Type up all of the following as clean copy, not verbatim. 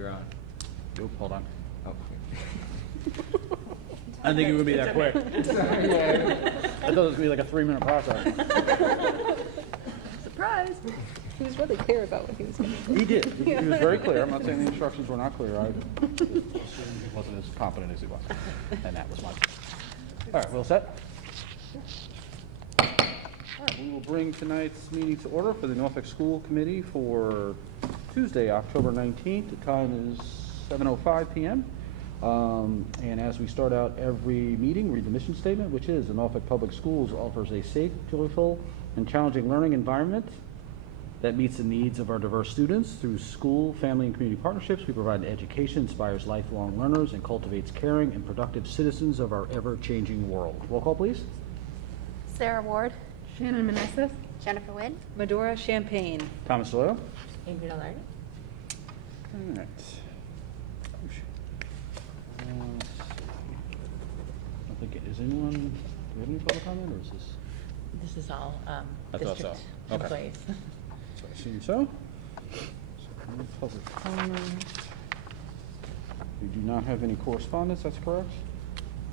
You're on. Oop, hold on. Oh. I didn't think it would be that quick. I thought it was going to be like a 3-minute process. Surprise! He was really clear about what he was going to do. He did. He was very clear. I'm not saying the instructions were not clear. I assumed he wasn't as competent as he was. And that was my fault. All right, well set? All right, we will bring tonight's meeting to order for the Norfolk School Committee for Tuesday, October 19th. The time is 7:05 p.m. And as we start out every meeting, read the mission statement, which is the Norfolk Public Schools offers a safe, joyful, and challenging learning environment that meets the needs of our diverse students. Through school, family, and community partnerships, we provide an education that inspires lifelong learners and cultivates caring and productive citizens of our ever-changing world. Roll call, please. Sarah Ward. Shannon Meneses. Jennifer Wynn. Medora Champagne. Thomas Doyle. Ingrid Alardi. All right. I think, is anyone, do we have any public comment, or is this? This is all I thought district so. Okay. employees. So I assume so. So no public comment. We do not have any correspondence, that's correct?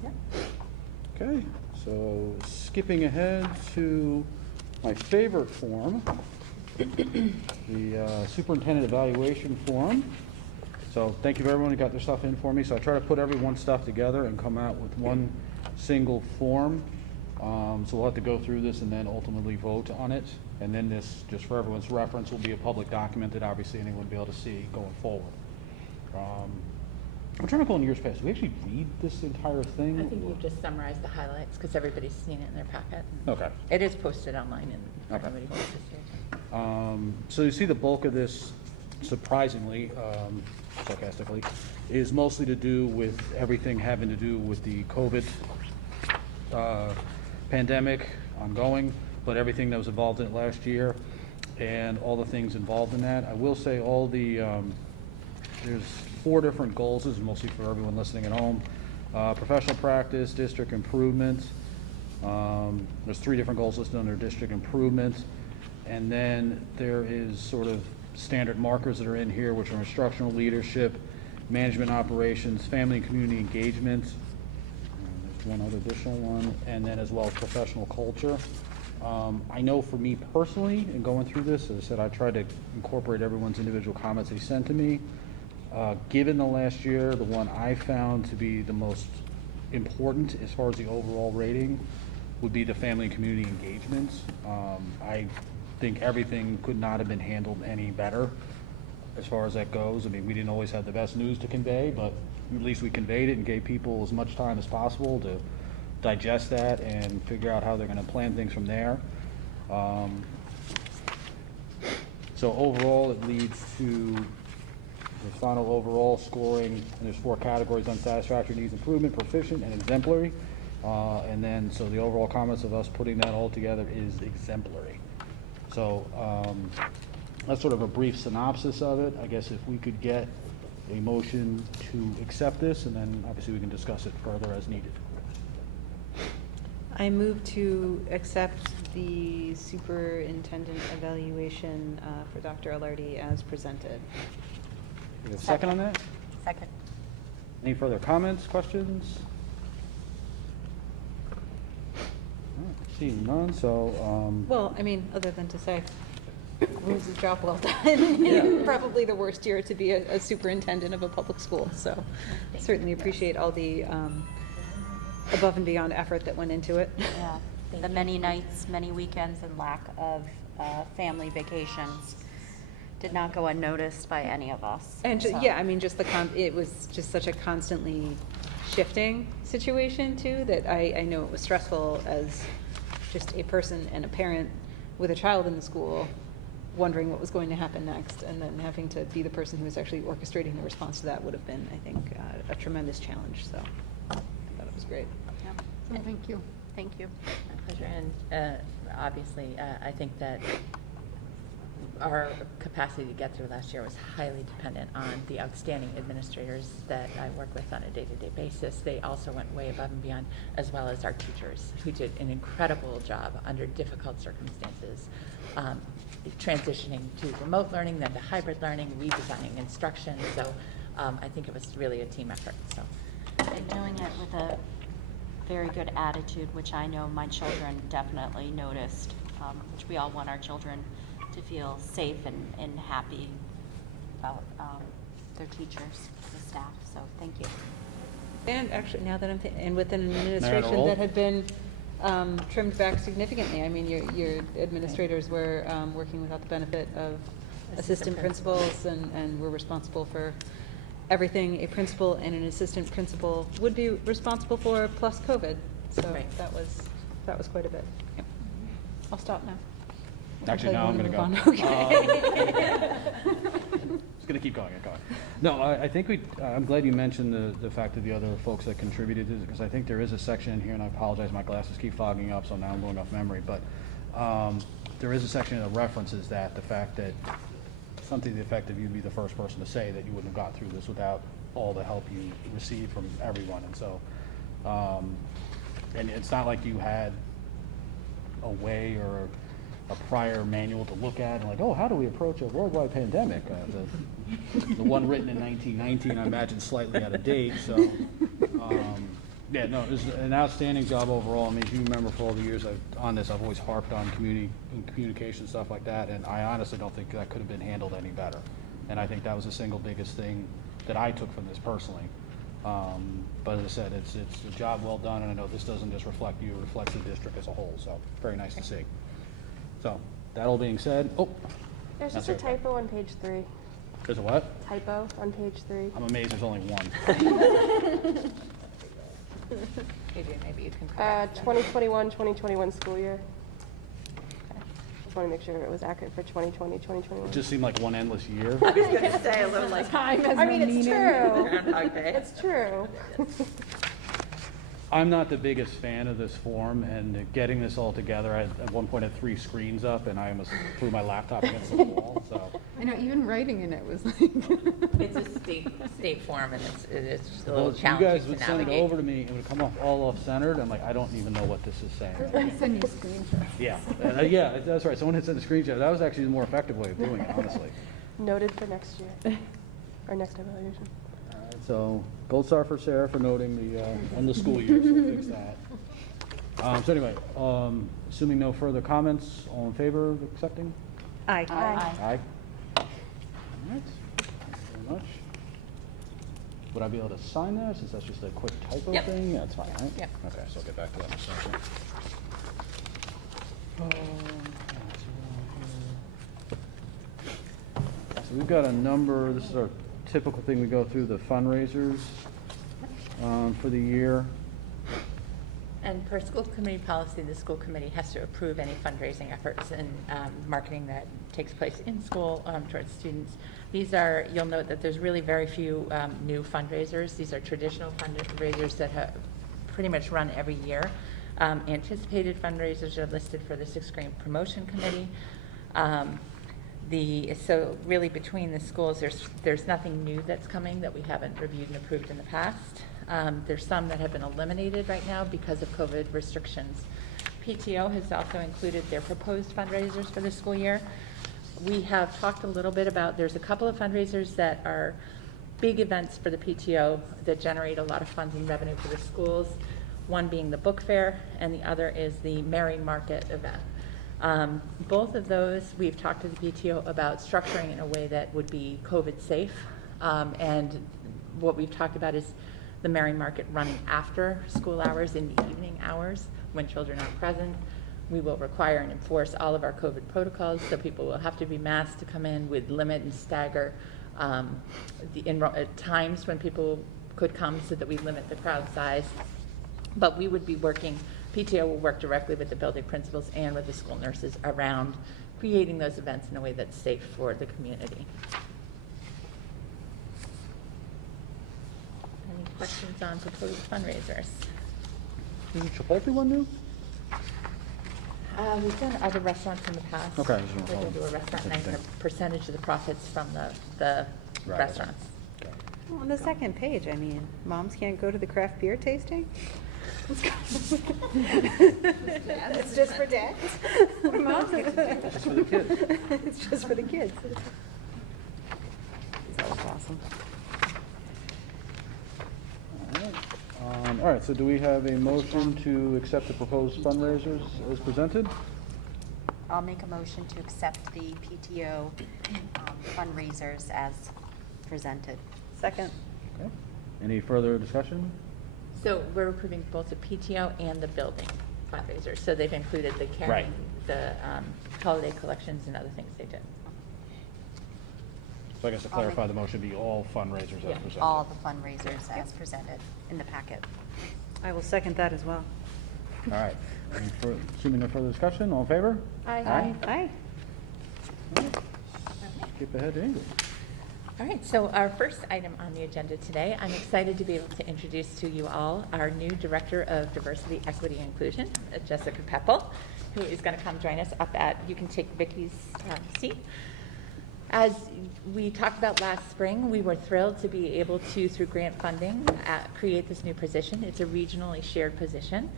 Yep. Okay, so skipping ahead to my favorite form, the superintendent evaluation form. So thank you for everyone who got their stuff in for me. So I try to put everyone's stuff together and come out with one single form. So we'll have to go through this and then ultimately vote on it. And then this, just for everyone's reference, will be a public document that obviously anyone will be able to see going forward. I'm trying to go in years past. Do we actually read this entire thing? I think you've just summarized the highlights because everybody's seen it in their packet. Okay. It is posted online and Okay. everybody wants to see it. So you see the bulk of this, surprisingly, sarcastically, is mostly to do with everything having to do with the COVID pandemic ongoing, but everything that was involved in it last year and all the things involved in that. I will say all the, there's 4 different goals. This is mostly for everyone listening at home. Professional practice, district improvement. There's 3 different goals listed under district improvement. And then there is sort of standard markers that are in here, which are instructional leadership, management operations, family and community engagement. There's one other additional one, and then as well as professional culture. I know for me personally, in going through this, as I said, I tried to incorporate everyone's individual comments they sent to me. Given the last year, the one I found to be the most important as far as the overall rating would be the family and community engagement. I think everything could not have been handled any better as far as that goes. I mean, we didn't always have the best news to convey, but at least we conveyed it and gave people as much time as possible to digest that and figure out how they're going to plan things from there. So overall, it leads to the final overall scoring, and there's 4 categories: unsatisfactory, needs improvement, proficient, and exemplary. And then, so the overall comments of us putting that all together is exemplary. So that's sort of a brief synopsis of it. I guess if we could get a motion to accept this, and then obviously we can discuss it further as needed. I move to accept the superintendent evaluation for Dr. Alardi as presented. We have a second on that? Second. Any further comments, questions? All right, seeing none, so Well, I mean, other than to say, it was a job well done. Yeah. Probably the worst year to be a superintendent of a public school. So certainly appreciate all the above and beyond effort that went into it. Yeah. The many nights, many weekends, and lack of family vacations did not go unnoticed by any of us. And So- yeah, I mean, just it was just such a constantly shifting situation too, that I know it was stressful as just a person and a parent with a child in the school, wondering what was going to happen next, and then having to be the person who was actually orchestrating the response to that would have been, I think, a tremendous challenge. So I thought it was great. Yeah. So thank you. Thank you. My pleasure. And obviously, I think that our capacity to get through last year was highly dependent on the outstanding administrators that I work with on a day-to-day basis. They also went way above and beyond, as well as our teachers, who did an incredible job under difficult circumstances, transitioning to remote learning, then to hybrid learning, redesigning instruction. So I think it was really a team effort, so. And doing it with a very good attitude, which I know my children definitely noticed, which we all want our children to feel safe and happy about their teachers, the staff, so thank you. And actually, now that I'm and with an roll? administration that had been trimmed back significantly. I mean, your administrators were working without the benefit of assistant principals and were responsible for everything a principal and an assistant principal would be responsible for, plus COVID. So Right. that was quite a bit. Yep. I'll stop now. Actually, now I'm going to go. Move on. Okay. Just going to keep going and going. No, I think I'm glad you mentioned the fact that the other folks that contributed to this, because I think there is a section in here, and I apologize, my glasses keep fogging up, so now I'm going off memory, but there is a section that references that, the fact that something to the effect of you'd be the first person to say that you wouldn't have got through this without all the help you received from everyone. And so, and it's not like you had a way or a prior manual to look at and like, oh, how do we approach a worldwide pandemic? The one written in 1919, I imagine, slightly out of date. So, yeah, no, it was an outstanding job overall. I mean, if you remember, for all the years I've always harped on communication, stuff like that, and I honestly don't think that could have been handled any better. And I think that was the single biggest thing that I took from this personally. But as I said, it's a job well done, and I know this doesn't just reflect you, it reflects the district as a whole, so very nice to see. So, that all being said, There's That's just a okay. typo on page 3. there's a what? Typo on page 3. I'm amazed there's only one. Maybe you can correct. 2021 school year. Just want to make sure it was accurate for 2020, 2021. It just seemed like one endless year. I was gonna say a little like I mean, it's true. Groundhog Day. It's true. I'm not the biggest fan of this form, and getting this all together, I at one point had 3 screens up, and I almost threw my laptop against the wall, so. I know, even writing in it was like. It's a state form, and it's just a Well, little you challenging guys to would send it navigate. over to me, it would come off all off-centered, I'm like, I don't even know what this is saying. I send you screenshots. Yeah, yeah, that's right, someone had sent a screenshot, that was actually the more effective way of doing it, honestly. Noted for next year. Or next evaluation. So, gold star for Sarah for noting the, end of school year, so fix that. So anyway, assuming no further comments, all in favor of accepting? Aye. Aye. All right, thank you very much. Would I be able to sign that, since that's just a quick typo Yep. thing? Yeah, that's fine, right? Yep. Okay, so I'll get back to that in a second. So we've got a number, this is our typical thing, we go through the fundraisers for the year. And per school committee policy, the school committee has to approve any fundraising efforts and marketing that takes place in school towards students. These are, you'll note that there's really very few new fundraisers. These are traditional fundraisers that have pretty much run every year. Anticipated fundraisers are listed for the 6th grade promotion committee. So really between the schools, there's nothing new that's coming that we haven't reviewed and approved in the past. There's some that have been eliminated right now because of COVID restrictions. PTO has also included their proposed fundraisers for the school year. We have talked a little bit about, there's a couple of fundraisers that are big events for the PTO that generate a lot of funds and revenue for the schools, one being the book fair and the other is the Merry Market event. Both of those, we've talked to the PTO about structuring in a way that would be COVID safe. And what we've talked about is the Merry Market running after school hours in the evening hours when children aren't present. We will require and enforce all of our COVID protocols, so people will have to be masked to come in with limit and stagger times when people could come so that we limit the crowd size. But we would be working, PTO will work directly with the building principals and with the school nurses around creating those events in a way that's safe for the community. Any questions on proposed fundraisers? Is the Chipotle one new? We've done other restaurants in the past. Okay. We're going to do a restaurant night, Okay. a percentage of the profits from the Right. restaurants. Okay. Well, on the second page, I mean, moms can't go to the craft beer tasting? It's just for dads? What do moms get to do? Just for the kids. It's just for the kids. That was awesome. All right, so do we have a motion to accept the proposed fundraisers as presented? I'll make a motion to accept the PTO fundraisers as presented. Second. Okay. Any further discussion? So we're approving both the PTO and the building fundraisers, so they've included the carrying, the holiday collections and other things they did. So I guess to I'll make- clarify, the motion be all fundraisers as Yeah. presented. All the fundraisers as presented in the packet. I will second that as well. All right. Assuming no further discussion, all in favor? Aye. Aye. Skip ahead to Ingrid. All right, so our first item on the agenda today, I'm excited to be able to introduce to you all our new Director of Diversity, Equity, and Inclusion, Jessica Peppel, who is going to come join us up at, you can take Vicky's seat. As we talked about last spring, we were thrilled to be able to, through grant funding, create this new position. It's a regionally shared position.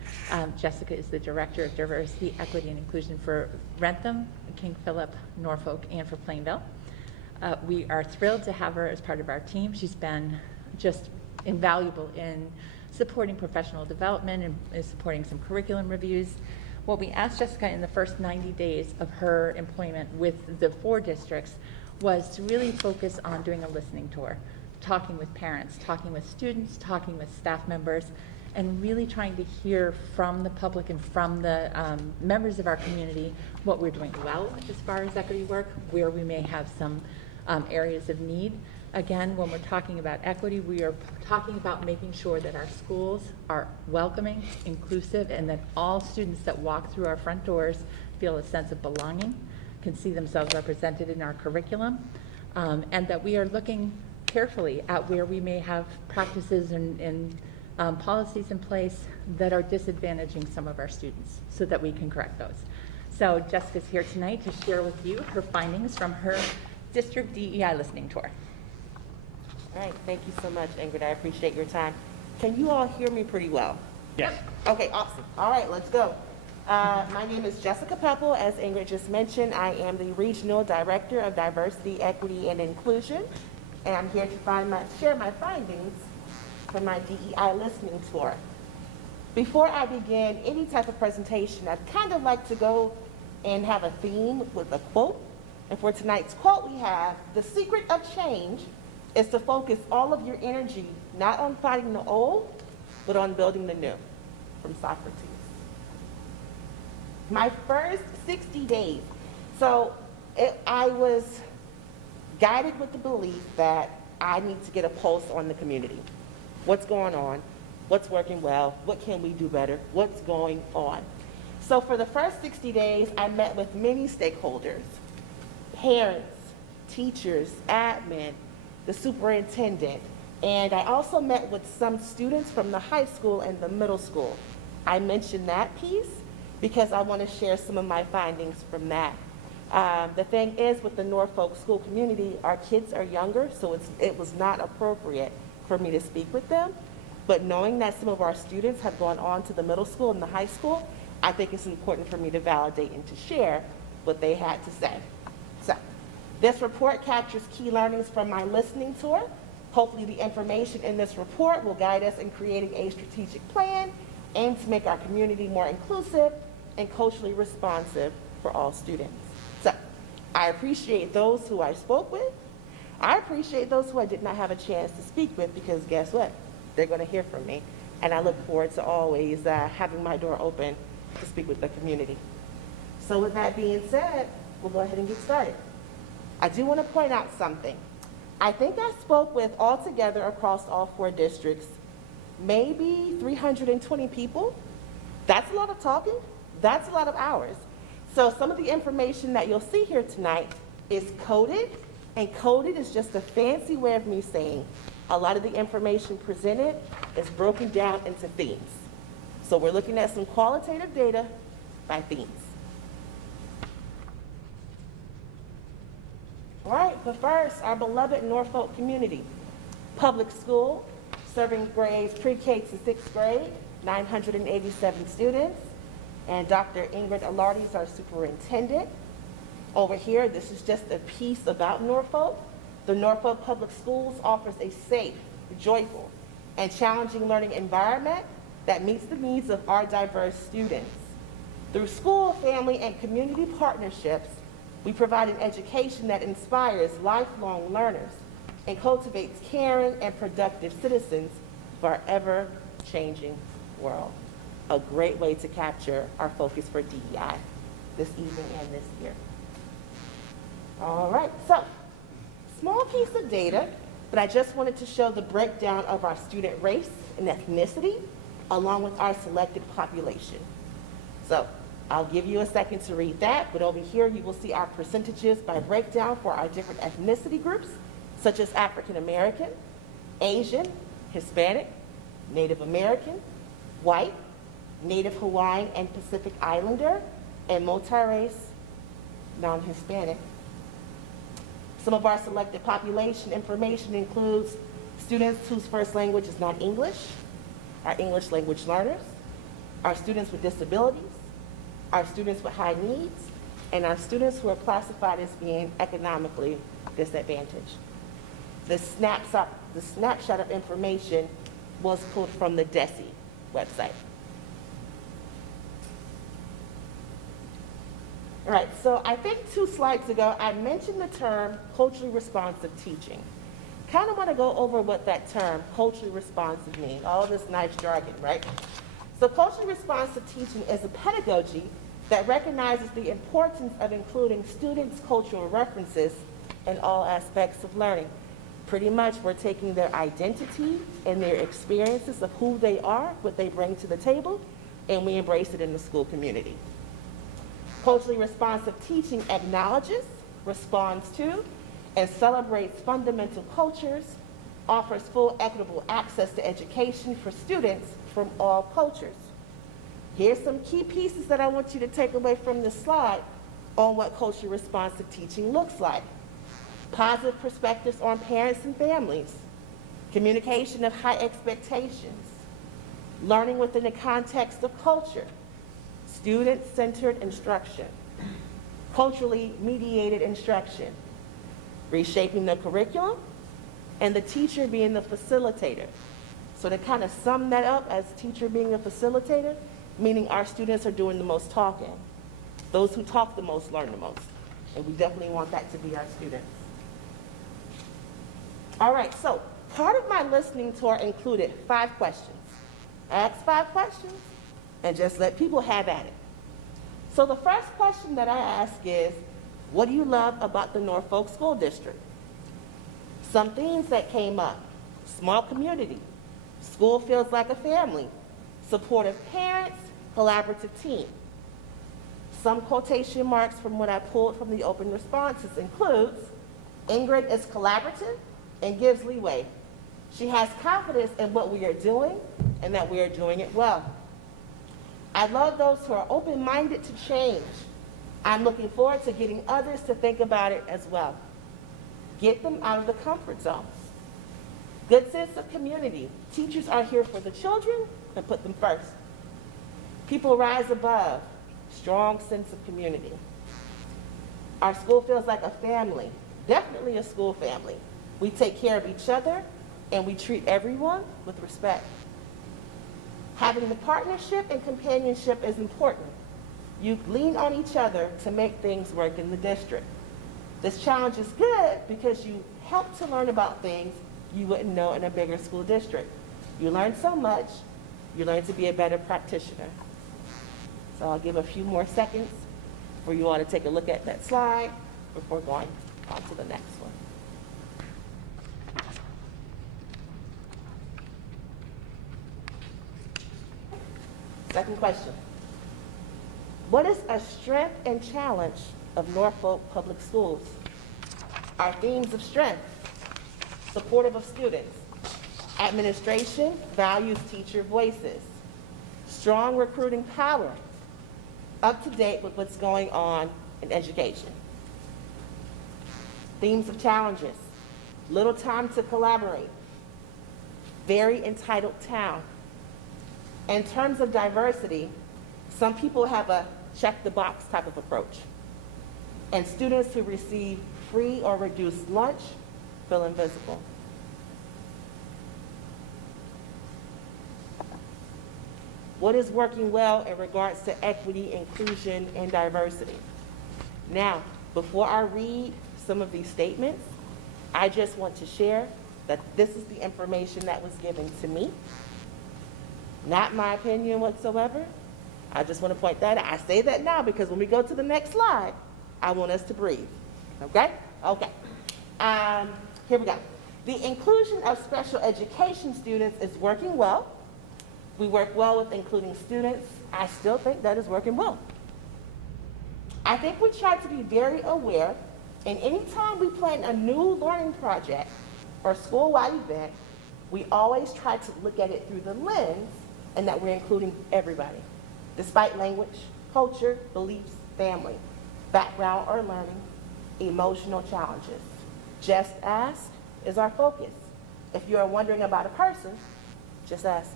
Jessica is the Director of Diversity, Equity, and Inclusion for Rentham, King Philip, Norfolk, and for Plainville. We are thrilled to have her as part of our team. She's been just invaluable in supporting professional development and is supporting some curriculum reviews. What we asked Jessica in the first 90 days of her employment with the 4 districts was to really focus on doing a listening tour, talking with parents, talking with students, talking with staff members, and really trying to hear from the public and from the members of our community what we're doing well as far as equity work, where we may have some areas of need. Again, when we're talking about equity, we are talking about making sure that our schools are welcoming, inclusive, and that all students that walk through our front doors feel a sense of belonging, can see themselves represented in our curriculum, and that we are looking carefully at where we may have practices and policies in place that are disadvantaging some of our students so that we can correct those. So Jessica's here tonight to share with you her findings from her district DEI listening tour. All right, thank you so much, Ingrid. I appreciate your time. Can you all hear me pretty well? Yes. Okay, awesome. All right, let's go. My name is Jessica Peppel. As Ingrid just mentioned, I am the Regional Director of Diversity, Equity, and Inclusion, and I'm here to share my findings from my DEI listening tour. Before I begin any type of presentation, I'd kind of like to go and have a theme with a quote. And for tonight's quote, we have, "The secret of change is to focus all of your energy not on fighting the old, but on building the new," from Socrates. My first 60 days. So I was guided with the belief that I need to get a pulse on the community. What's going on? What's working well? What can we do better? What's going on? So for the first 60 days, I met with many stakeholders, parents, teachers, admin, the superintendent, and I also met with some students from the high school and the middle school. I mentioned that piece because I want to share some of my findings from that. The thing is, with the Norfolk school community, our kids are younger, so it was not appropriate for me to speak with them. But knowing that some of our students have gone on to the middle school and the high school, I think it's important for me to validate and to share what they had to say. So, this report captures key learnings from my listening tour. Hopefully the information in this report will guide us in creating a strategic plan aimed to make our community more inclusive and culturally responsive for all students. So, I appreciate those who I spoke with. I appreciate those who I did not have a chance to speak with, because guess what? They're going to hear from me. And I look forward to always having my door open to speak with the community. So with that being said, we'll go ahead and get started. I do want to point out something. I think I spoke with altogether across all 4 districts, maybe 320 people. That's a lot of talking. That's a lot of hours. So some of the information that you'll see here tonight is coded, and coded is just a fancy way of me saying a lot of the information presented is broken down into themes. So we're looking at some qualitative data by themes. All right, but first, our beloved Norfolk community. Public school, serving grades pre-K to 6th grade, 987 students. And Dr. Ingrid Alardi is our superintendent. Over here, this is just a piece about Norfolk. The Norfolk Public Schools offers a safe, joyful, and challenging learning environment that meets the needs of our diverse students. Through school, family, and community partnerships, we provide an education that inspires lifelong learners and cultivates caring and productive citizens for our ever-changing world. A great way to capture our focus for DEI this evening and this year. All right, so small piece of data, but I just wanted to show the breakdown of our student race and ethnicity along with our selected population. So I'll give you a second to read that, but over here you will see our percentages by breakdown for our different ethnicity groups, such as African American, Asian, Hispanic, Native American, white, Native Hawaiian and Pacific Islander, and multi-race, non-Hispanic. Some of our selected population information includes students whose first language is not English, our English language learners, our students with disabilities, our students with high needs, and our students who are classified as being economically disadvantaged. The snapshot of information was pulled from the DESE website. All right, so I think 2 slides ago, I mentioned the term culturally responsive teaching. Kind of want to go over what that term, culturally responsive, means. All this nice jargon, right? So culturally responsive teaching is a pedagogy that recognizes the importance of including students' cultural references in all aspects of learning. Pretty much, we're taking their identity and their experiences of who they are, what they bring to the table, and we embrace it in the school community. Culturally responsive teaching acknowledges, responds to, and celebrates fundamental cultures, offers full equitable access to education for students from all cultures. Here's some key pieces that I want you to take away from this slide on what culturally responsive teaching looks like. Positive perspectives on parents and families, communication of high expectations, learning within the context of culture, student-centered instruction, culturally mediated instruction, reshaping the curriculum, and the teacher being the facilitator. So to kind of sum that up as teacher being a facilitator, meaning our students are doing the most talking. Those who talk the most learn the most. And we definitely want that to be our students. All right, so part of my listening tour included 5 questions. I asked 5 questions and just let people have at it. So the first question that I ask is, what do you love about the Norfolk School District? Some themes that came up: small community, school feels like a family, supportive parents, collaborative team. Some quotation marks from what I pulled from the open responses includes, Ingrid is collaborative and gives leeway. She has confidence in what we are doing and that we are doing it well. I love those who are open-minded to change. I'm looking forward to getting others to think about it as well. Get them out of the comfort zone. Good sense of community. Teachers are here for the children and put them first. People rise above. Strong sense of community. Our school feels like a family. Definitely a school family. We take care of each other and we treat everyone with respect. Having the partnership and companionship is important. You lean on each other to make things work in the district. This challenge is good because you help to learn about things you wouldn't know in a bigger school district. You learn so much, you learn to be a better practitioner. So I'll give a few more seconds for you all to take a look at that slide before going on to the next one. Second question. What is a strength and challenge of Norfolk Public Schools? Our themes of strength: supportive of students, administration values teacher voices, strong recruiting power, up to date with what's going on in education. Themes of challenges: little time to collaborate, very entitled town. In terms of diversity, some people have a check the box type of approach. And students who receive free or reduced lunch feel invisible. What is working well in regards to equity, inclusion, and diversity? Now, before I read some of these statements, I just want to share that this is the information that was given to me. Not my opinion whatsoever. I just want to point that out. I say that now because when we go to the next slide, I want us to breathe. Okay? Okay. Here we go. The inclusion of special education students is working well. We work well with including students. I still think that is working well. I think we try to be very aware, and anytime we plan a new learning project or school-wide event, we always try to look at it through the lens and that we're including everybody, despite language, culture, beliefs, family, background or learning, emotional challenges. Just ask is our focus. If you are wondering about a person, just ask.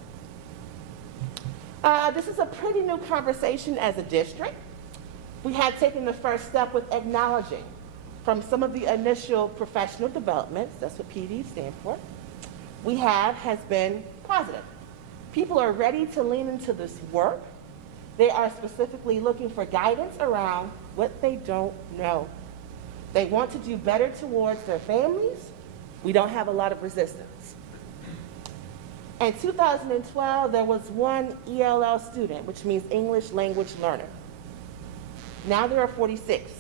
This is a pretty new conversation as a district. We had taken the first step with acknowledging from some of the initial professional developments, that's what PD stands for, has been positive. People are ready to lean into this work. They are specifically looking for guidance around what they don't know. They want to do better towards their families. We don't have a lot of resistance. In 2012, there was one ELL student, which means English language learner. Now there are 46.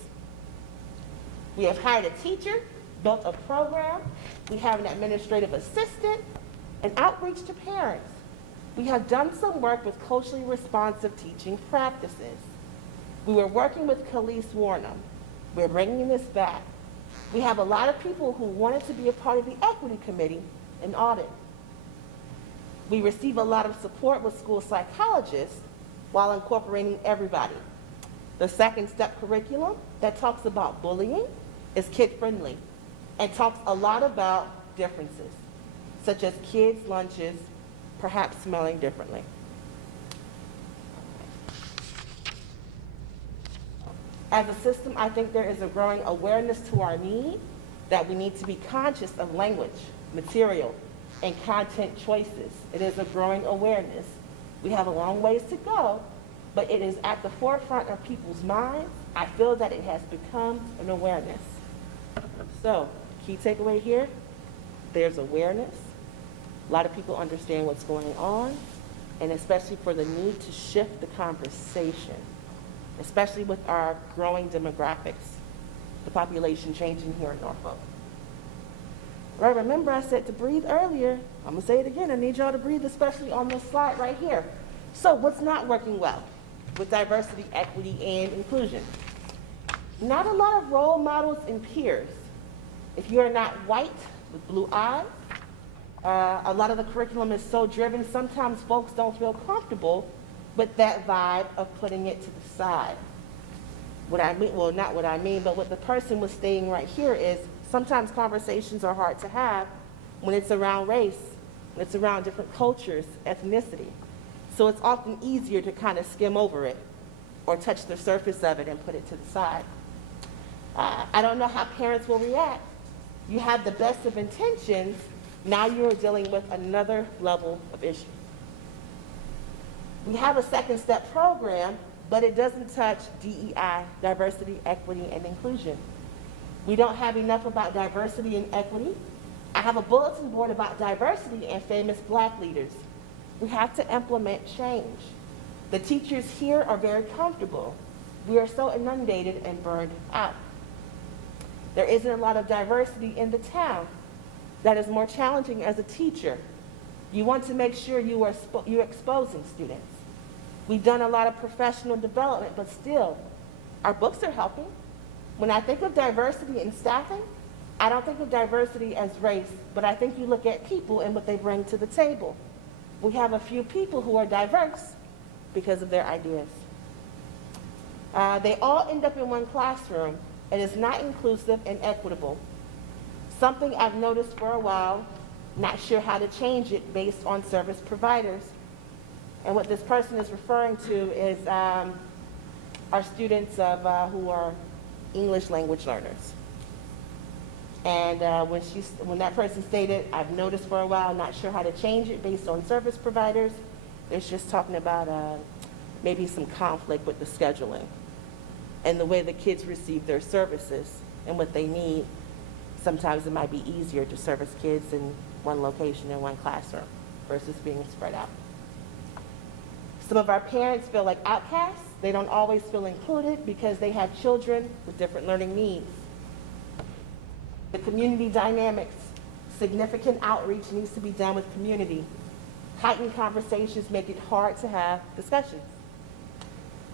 We have hired a teacher, built a program. We have an administrative assistant, and outreach to parents. We have done some work with culturally responsive teaching practices. We were working with Khalees Warnham. We're bringing this back. We have a lot of people who wanted to be a part of the equity committee in Audit. We receive a lot of support with school psychologists while incorporating everybody. The second step curriculum that talks about bullying is kid-friendly and talks a lot about differences, such as kids' lunches perhaps smelling differently. As a system, I think there is a growing awareness to our need that we need to be conscious of language, material, and content choices. It is a growing awareness. We have a long ways to go, but it is at the forefront of people's minds. I feel that it has become an awareness. So, key takeaway here, there's awareness. A lot of people understand what's going on, and especially for the need to shift the conversation, especially with our growing demographics, the population changing here in Norfolk. Right, remember I said to breathe earlier. I'm gonna say it again, I need y'all to breathe, especially on this slide right here. So what's not working well with diversity, equity, and inclusion? Not a lot of role models and peers. If you're not white with blue eyes, a lot of the curriculum is so driven, sometimes folks don't feel comfortable with that vibe of putting it to the side. What I mean, well, not what I mean, but what the person was stating right here is sometimes conversations are hard to have when it's around race, when it's around different cultures, ethnicity. So it's often easier to kind of skim over it or touch the surface of it and put it to the side. I don't know how parents will react. You have the best of intentions, now you're dealing with another level of issue. We have a second step program, but it doesn't touch DEI, diversity, equity, and inclusion. We don't have enough about diversity and equity. I have a bulletin board about diversity and famous Black leaders. We have to implement change. The teachers here are very comfortable. We are so inundated and burned out. There isn't a lot of diversity in the town. That is more challenging as a teacher. You want to make sure you're exposing students. We've done a lot of professional development, but still, our books are helping. When I think of diversity in staffing, I don't think of diversity as race, but I think you look at people and what they bring to the table. We have a few people who are diverse because of their ideas. They all end up in one classroom. It is not inclusive and equitable. Something I've noticed for a while, not sure how to change it based on service providers. And what this person is referring to is our students who are English language learners. And when that person stated, I've noticed for a while, not sure how to change it based on service providers, There's just talking about maybe some conflict with the scheduling and the way the kids receive their services and what they need. Sometimes it might be easier to service kids in one location in one classroom versus being spread out. Some of our parents feel like outcasts. They don't always feel included because they have children with different learning needs. The community dynamics, significant outreach needs to be done with community. Heightened conversations make it hard to have discussions.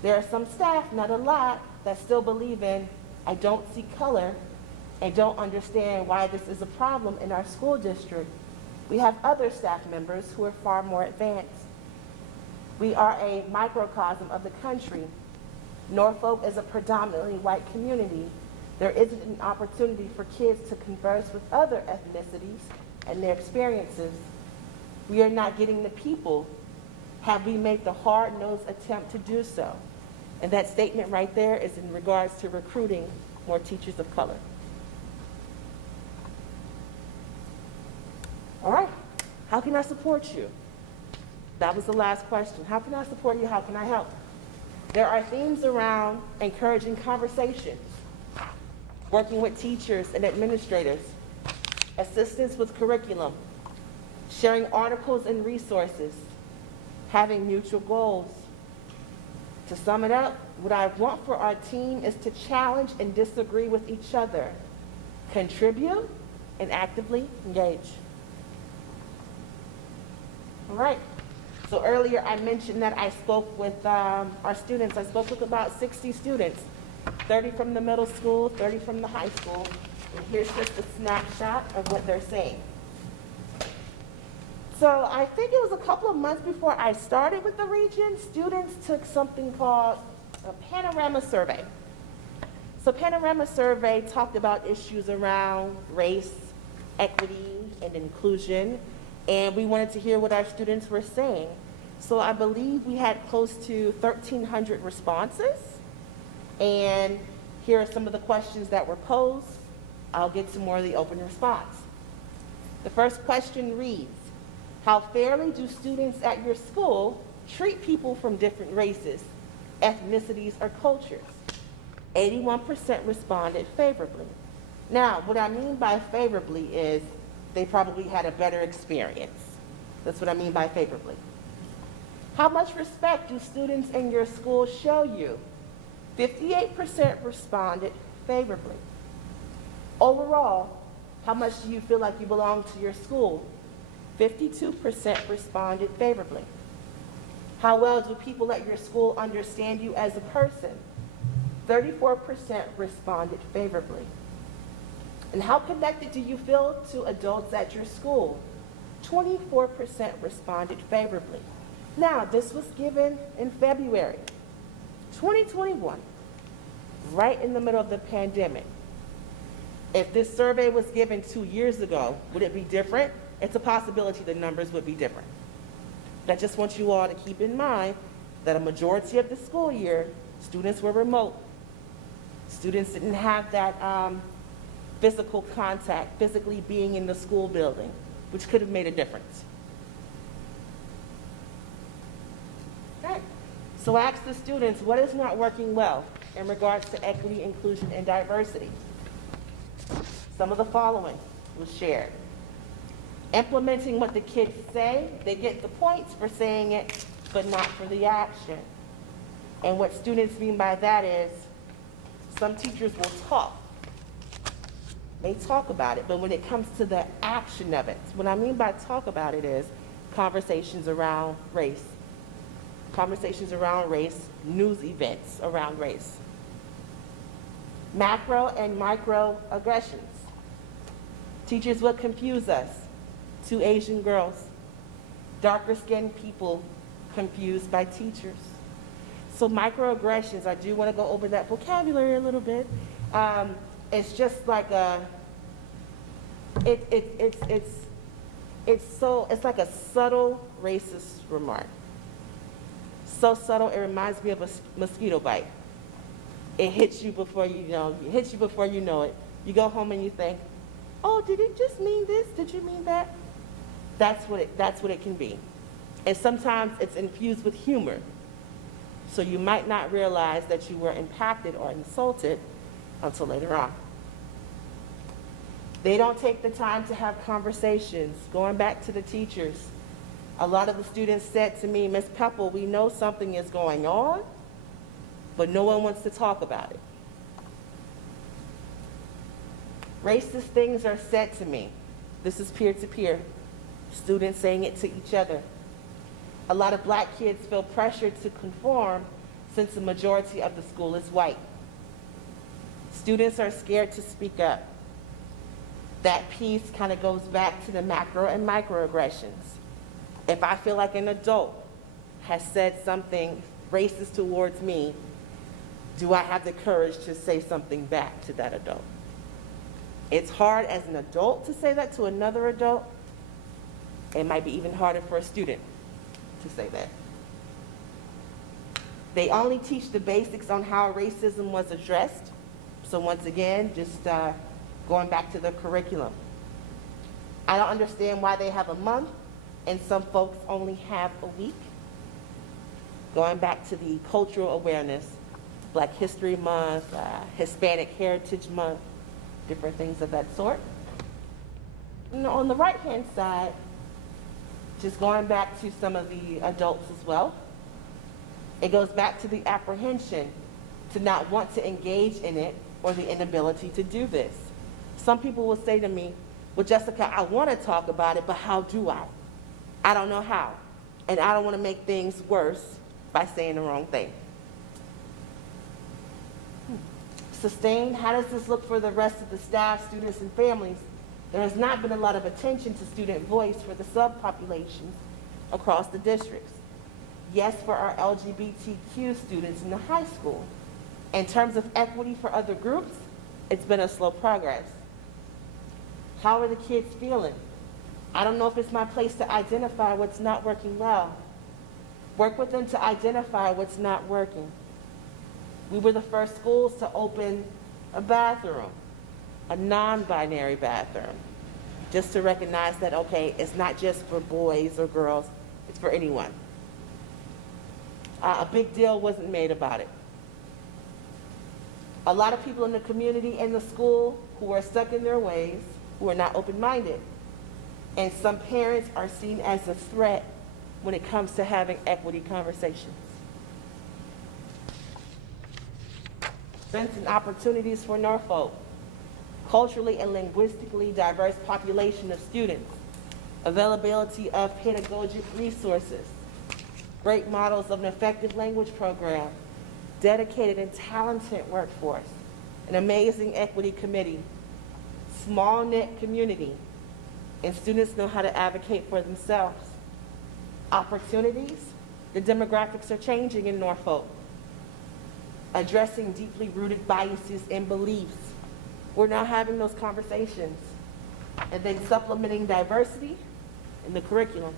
There are some staff, not a lot, that still believe in, I don't see color and don't understand why this is a problem in our school district. We have other staff members who are far more advanced. We are a microcosm of the country. Norfolk is a predominantly white community. There isn't an opportunity for kids to converse with other ethnicities and their experiences. We are not getting the people. Have we made the hard-nosed attempt to do so? And that statement right there is in regards to recruiting more teachers of color. All right, how can I support you? That was the last question. How can I support you? How can I help? There are themes around encouraging conversations, working with teachers and administrators, assistance with curriculum, sharing articles and resources, having mutual goals. To sum it up, what I want for our team is to challenge and disagree with each other, contribute, and actively engage. All right. So earlier I mentioned that I spoke with our students. I spoke with about 60 students, 30 from the middle school, 30 from the high school. And here's just a snapshot of what they're saying. So I think it was a couple of months before I started with the region, students took something called a Panorama Survey. So Panorama Survey talked about issues around race, equity, and inclusion, and we wanted to hear what our students were saying. So I believe we had close to 1,300 responses, and here are some of the questions that were posed. I'll get to more of the open response. The first question reads, how fairly do students at your school treat people from different races, ethnicities, or cultures? 81% responded favorably. Now, what I mean by favorably is they probably had a better experience. That's what I mean by favorably. How much respect do students in your school show you? 58% responded favorably. Overall, how much do you feel like you belong to your school? 52% responded favorably. How well do people at your school understand you as a person? 34% responded favorably. And how connected do you feel to adults at your school? 24% responded favorably. Now, this was given in February 2021, right in the middle of the pandemic. If this survey was given 2 years ago, would it be different? It's a possibility the numbers would be different. But I just want you all to keep in mind that a majority of the school year, students were remote. Students didn't have that physical contact, physically being in the school building, which could have made a difference. Okay. So I asked the students, what is not working well in regards to equity, inclusion, and diversity? Some of the following was shared. Implementing what the kids say, they get the points for saying it, but not for the action. And what students mean by that is, some teachers will talk. They talk about it, but when it comes to the action of it, what I mean by talk about it is conversations around race. Conversations around race, news events around race. Macro and micro aggressions. Teachers would confuse us. 2 Asian girls, darker skinned people confused by teachers. So microaggressions, I do want to go over that vocabulary a little bit. It's just like it's like a subtle racist remark. So subtle, it reminds me of a mosquito bite. It hits you before you know, it. You go home and you think, oh, did it just mean this? Did you mean that? That's what it can be. And sometimes it's infused with humor. So you might not realize that you were impacted or insulted until later on. They don't take the time to have conversations. Going back to the teachers, a lot of the students said to me, Ms. Peppel, we know something is going on, but no one wants to talk about it. Racist things are said to me. This is peer-to-peer. Students saying it to each other. A lot of black kids feel pressured to conform since the majority of the school is white. Students are scared to speak up. That piece kind of goes back to the macro and microaggressions. If I feel like an adult has said something racist towards me, do I have the courage to say something back to that adult? It's hard as an adult to say that to another adult. It might be even harder for a student to say that. They only teach the basics on how racism was addressed. So once again, just going back to the curriculum. I don't understand why they have a month and some folks only have a week. Going back to the cultural awareness, Black History Month, Hispanic Heritage Month, different things of that sort. And on the right-hand side, just going back to some of the adults as well, it goes back to the apprehension to not want to engage in it or the inability to do this. Some people will say to me, well, Jessica, I want to talk about it, but how do I? I don't know how. And I don't want to make things worse by saying the wrong thing. Sustained, how does this look for the rest of the staff, students, and families? There has not been a lot of attention to student voice for the subpopulations across the districts. Yes, for our LGBTQ students in the high school. In terms of equity for other groups, it's been a slow progress. How are the kids feeling? I don't know if it's my place to identify what's not working well. Work with them to identify what's not working. We were the first schools to open a bathroom, a non-binary bathroom, just to recognize that, okay, it's not just for boys or girls, it's for anyone. A big deal wasn't made about it. A lot of people in the community and the school who are stuck in their ways, who are not open-minded. And some parents are seen as a threat when it comes to having equity conversations. Strengths and opportunities for Norfolk. Culturally and linguistically diverse population of students. Availability of pedagogic resources. Great models of an effective language program. Dedicated and talented workforce. An amazing equity committee. Small-knit community. And students know how to advocate for themselves. Opportunities. The demographics are changing in Norfolk. Addressing deeply rooted biases and beliefs. We're now having those conversations. And then supplementing diversity in the curriculum.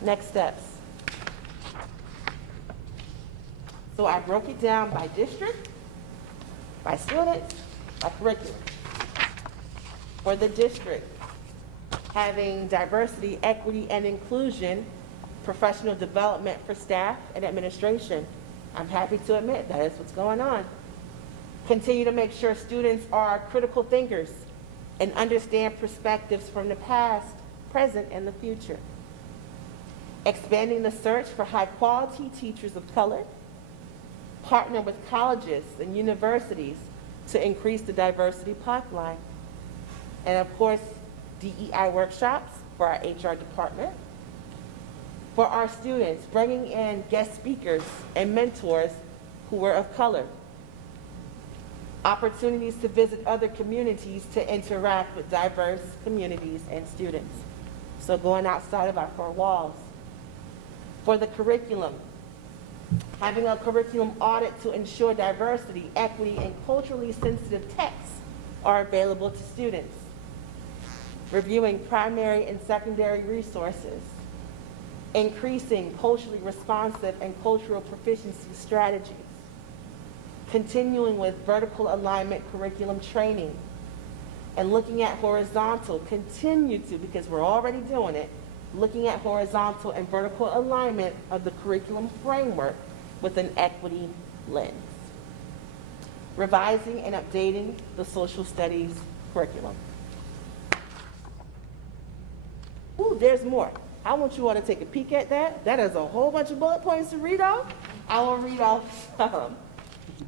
Next steps. So I broke it down by district, by students, by curriculum. For the district, having diversity, equity, and inclusion, professional development for staff and administration. I'm happy to admit that is what's going on. Continue to make sure students are critical thinkers and understand perspectives from the past, present, and the future. Expanding the search for high-quality teachers of color. Partner with colleges and universities to increase the diversity pipeline. And of course, DEI workshops for our HR department. For our students, bringing in guest speakers and mentors who are of color. Opportunities to visit other communities to interact with diverse communities and students. So going outside of our four walls. For the curriculum, having a curriculum audit to ensure diversity, equity, and culturally sensitive texts are available to students. Reviewing primary and secondary resources. Increasing culturally responsive and cultural proficiency strategies. Continuing with vertical alignment curriculum training. and looking at horizontal, continue to, because we're already doing it, looking at horizontal and vertical alignment of the curriculum framework with an equity lens. Revising and updating the social studies curriculum. Ooh, there's more. I want you all to take a peek at that. That is a whole bunch of bullet points to read off. I will read off some.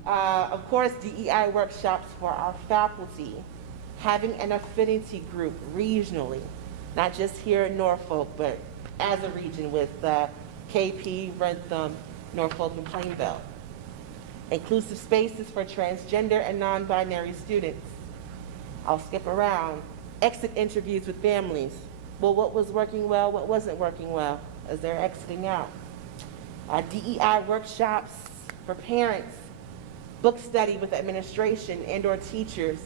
Of course, DEI workshops for our faculty, having an affinity group regionally, not just here in Norfolk, but as a region with KP, Rentham, Norfolk, and Plainville. Inclusive spaces for transgender and non-binary students. I'll skip around. Exit interviews with families. Well, what was working well, what wasn't working well as they're exiting out. DEI workshops for parents. Book study with administration and/or teachers.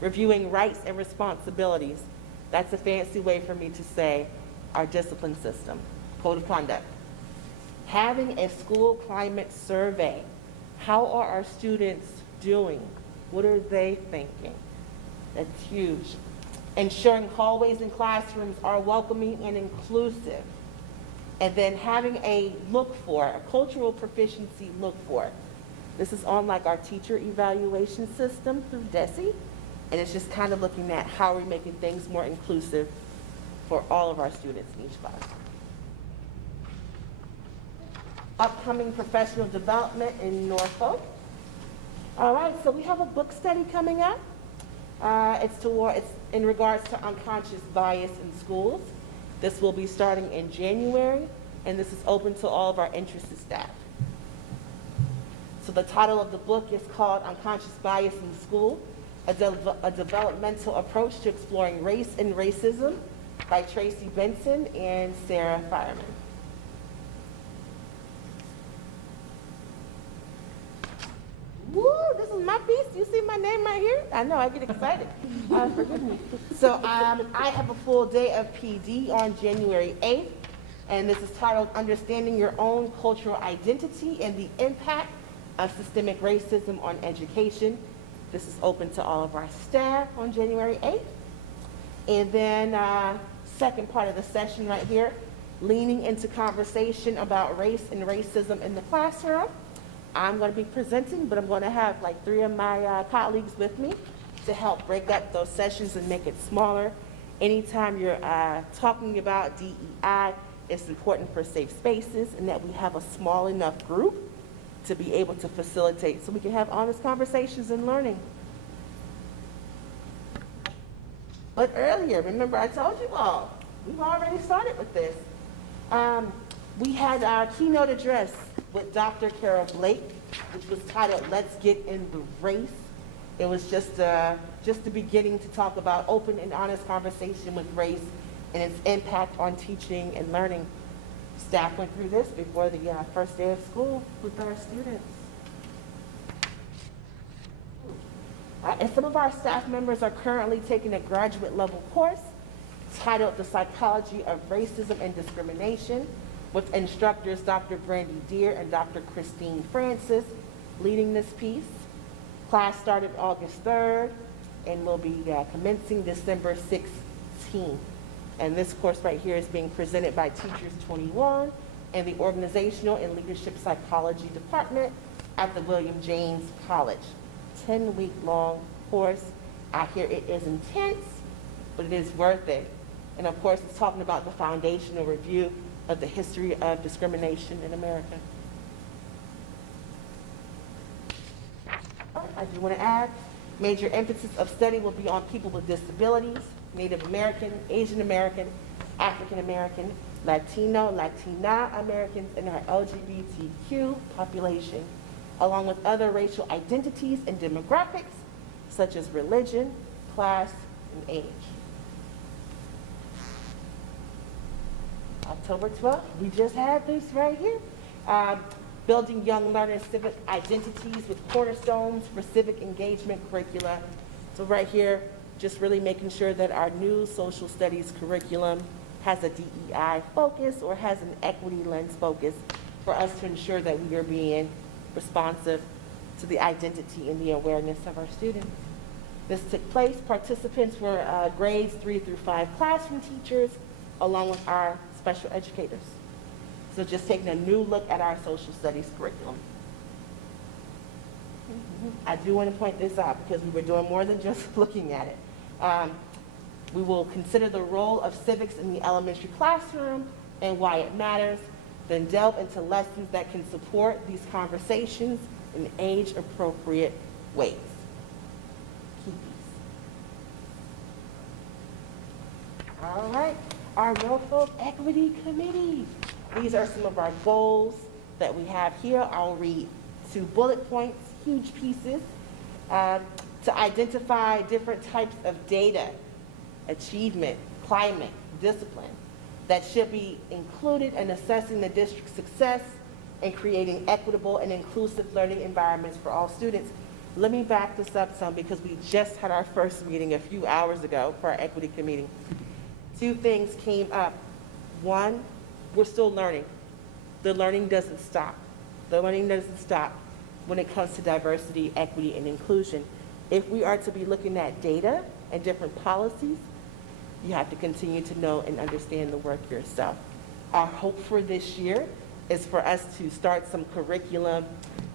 Reviewing rights and responsibilities. That's a fancy way for me to say our discipline system, code of conduct. Having a school climate survey. How are our students doing? What are they thinking? That's huge. Ensuring hallways and classrooms are welcoming and inclusive. And then having a look for, a cultural proficiency look for. This is on like our teacher evaluation system through DESE. And it's just kind of looking at how we're making things more inclusive for all of our students in each class. Upcoming professional development in Norfolk. All right, so we have a book study coming up. It's in regards to unconscious bias in schools. This will be starting in January, and this is open to all of our interested staff. So the title of the book is called Unconscious Bias in School, a developmental approach to exploring race and racism by Tracy Benson and Sarah Fireman. Woo, this is my piece. You see my name right here? I know, I get excited. Forgive me. So I have a full day of PD on January 8th, and this is titled Understanding Your Own Cultural Identity and the Impact of Systemic Racism on Education. This is open to all of our staff on January 8th. And then second part of the session right here, leaning into conversation about race and racism in the classroom. I'm going to be presenting, but I'm going to have like 3 of my colleagues with me to help break up those sessions and make it smaller. Anytime you're talking about DEI, it's important for safe spaces and that we have a small enough group to be able to facilitate so we can have honest conversations and learning. But earlier, remember I told you all, we've already started with this. We had our keynote address with Dr. Carol Blake, which was titled, Let's Get in the Race. It was just the beginning to talk about open and honest conversation with race and its impact on teaching and learning. Staff went through this before the first day of school with our students. And some of our staff members are currently taking a graduate level course titled The Psychology of Racism and Discrimination, with instructors Dr. Brandy Deere and Dr. Christine Francis leading this piece. Class started August 3rd and will be commencing December 16th. And this course right here is being presented by Teachers 21 and the Organizational and Leadership Psychology Department at the William James College. 10-week long course. I hear it is intense, but it is worth it. And of course, it's talking about the foundational review of the history of discrimination in America. I do want to add, major emphasis of study will be on people with disabilities, Native American, Asian American, African American, Latino, Latina Americans, and our LGBTQ population, along with other racial identities and demographics, such as religion, class, and age. October 12th, we just had this right here. Building young learners' civic identities with cornerstones for civic engagement curricula. So right here, just really making sure that our new social studies curriculum has a DEI focus or has an equity lens focus for us to ensure that we are being responsive to the identity and the awareness of our students. This took place. Participants were grades 3 through 5 classroom teachers, along with our special educators. So just taking a new look at our social studies curriculum. I do want to point this out because we were doing more than just looking at it. We will consider the role of civics in the elementary classroom and why it matters, then delve into lessons that can support these conversations in age-appropriate ways. All right, our Norfolk Equity Committee. These are some of our goals that we have here. I'll read 2 bullet points, huge pieces, to identify different types of data, achievement, climate, discipline, that should be included in assessing the district's success in creating equitable and inclusive learning environments for all students. Let me back this up some because we just had our first meeting a few hours ago for our equity committee. 2 things came up. 1, we're still learning. The learning doesn't stop. The learning doesn't stop when it comes to diversity, equity, and inclusion. If we are to be looking at data and different policies, you have to continue to know and understand the work yourself. Our hope for this year is for us to start some curriculum,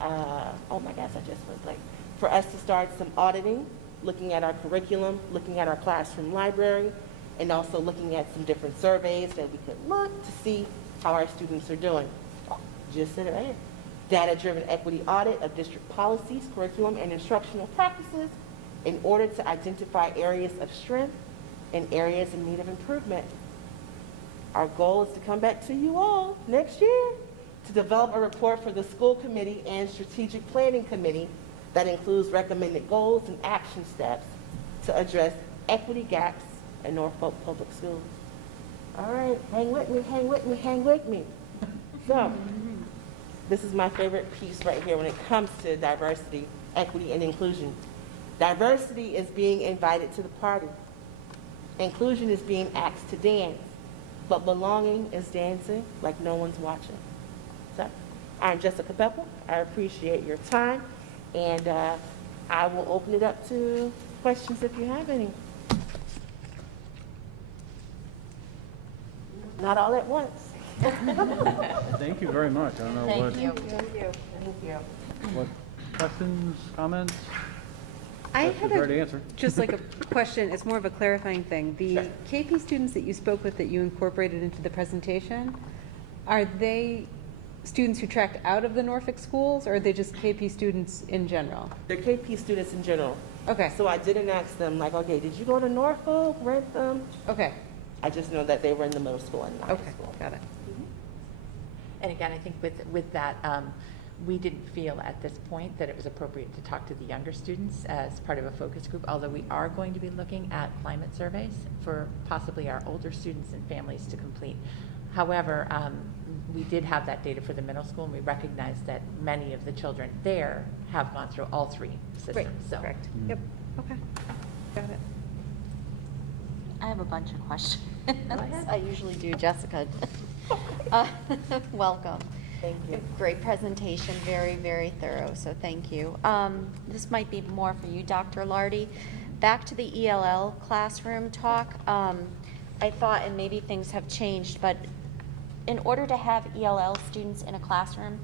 oh my gosh, I just went blank. For us to start some auditing, looking at our curriculum, looking at our classroom library, and also looking at some different surveys that we could look to see how our students are doing. Oh, just said it right here. Data-driven equity audit of district policies, curriculum, and instructional practices in order to identify areas of strength and areas in need of improvement. Our goal is to come back to you all next year to develop a report for the school committee and strategic planning committee that includes recommended goals and action steps to address equity gaps in Norfolk Public Schools. All right, hang with me, hang with me, hang with me. So, this is my favorite piece right here when it comes to diversity, equity, and inclusion. Diversity is being invited to the party. Inclusion is being asked to dance, but belonging is dancing like no one's watching. So, I'm Jessica Peppel. I appreciate your time, and I will open it up to questions if you have any. Not all at once. Thank you very much. I don't know what, Thank you. what questions, comments? I Jessica's had ready to answer. just like a question, it's more of a clarifying thing. The Sure. KP students that you spoke with that you incorporated into the presentation, are they students who tracked out of the Norfolk schools, or are they just KP students in general? They're KP students in general. Okay, So I didn't ask them, like, okay, did you go to Norfolk, Rentham? okay, I just know that they were in the middle school and high okay, school. got it. And again, I think with that, we didn't feel at this point that it was appropriate to talk to the younger students as part of a focus group, although we are going to be looking at climate surveys for possibly our older students and families to complete. However, we did have that data for the middle school, and we recognize that many of the children there have gone through all 3 systems. Right, So correct, yep, okay, got it. I have a bunch of questions. ahead. I usually do, Jessica. Welcome. Thank you. Great presentation, very, very thorough, so thank you. This might be more for you, Dr. Lardy. Back to the ELL classroom talk. I thought, and maybe things have changed, but in order to have ELL students in a classroom,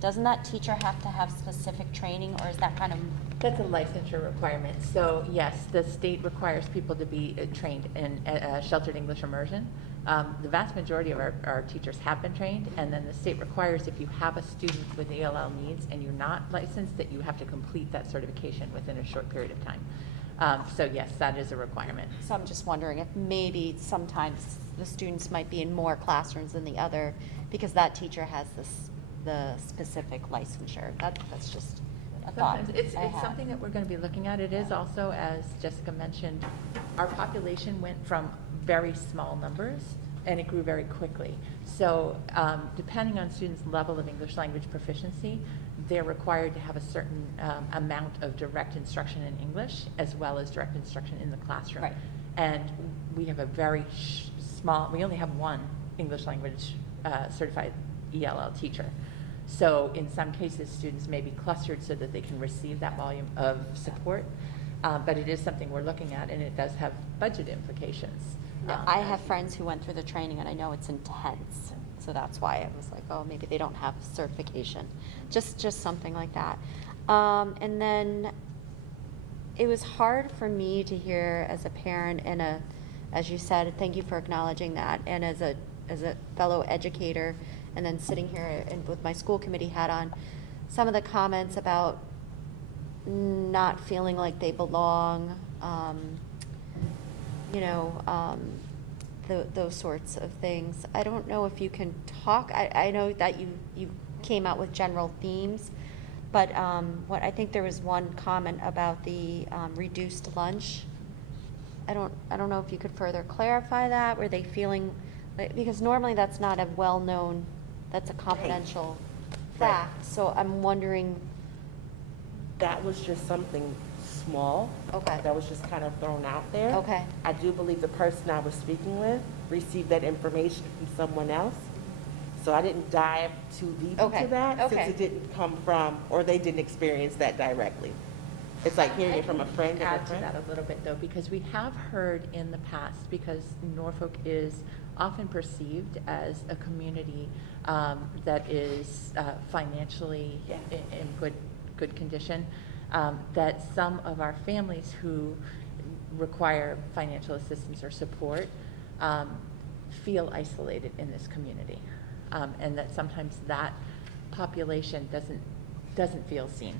doesn't that teacher have to have specific training, or is that kind of? that's a licensure requirement. So yes, the state requires people to be trained in sheltered English immersion. The vast majority of our teachers have been trained, and then the state requires if you have a student with ELL needs and you're not licensed, that you have to complete that certification within a short period of time. So yes, that is a requirement. So I'm just wondering if maybe sometimes the students might be in more classrooms than the other because that teacher has the specific licensure. That's just a thought. Sometimes it's I had. something that we're going to be looking at. It is also, as Jessica mentioned, our population went from very small numbers and it grew very quickly. So depending on students' level of English language proficiency, they're required to have a certain amount of direct instruction in English as well as direct instruction in the classroom. Right. And we have a very small, we only have one English language certified ELL teacher. So in some cases, students may be clustered so that they can receive that volume of support. But it is something we're looking at, and it does have budget implications. I have friends who went through the training, and I know it's intense. So that's why I was like, oh, maybe they don't have certification. Just something like that. And then it was hard for me to hear as a parent and as you said, thank you for acknowledging that, and as a fellow educator, and then sitting here and with my school committee hat on, some of the comments about not feeling like they belong, those sorts of things. I don't know if you can talk. I know that you came out with general themes, but I think there was one comment about the reduced lunch. I don't know if you could further clarify that. Were they feeling, because normally that's not a well-known, that's a confidential fact. So I'm wondering. That was just something small. Okay. That was just kind of thrown out there. Okay. I do believe the person I was speaking with received that information from someone else. So I didn't dive too deep Okay. into that Okay. since it didn't come from, or they didn't experience that directly. It's like hearing it from a friend. Add to that a little bit though, because we have heard in the past, because Norfolk is often perceived as a community that is financially in good condition, that some of our families who require financial assistance or support feel isolated in this community, and that sometimes that population doesn't feel seen.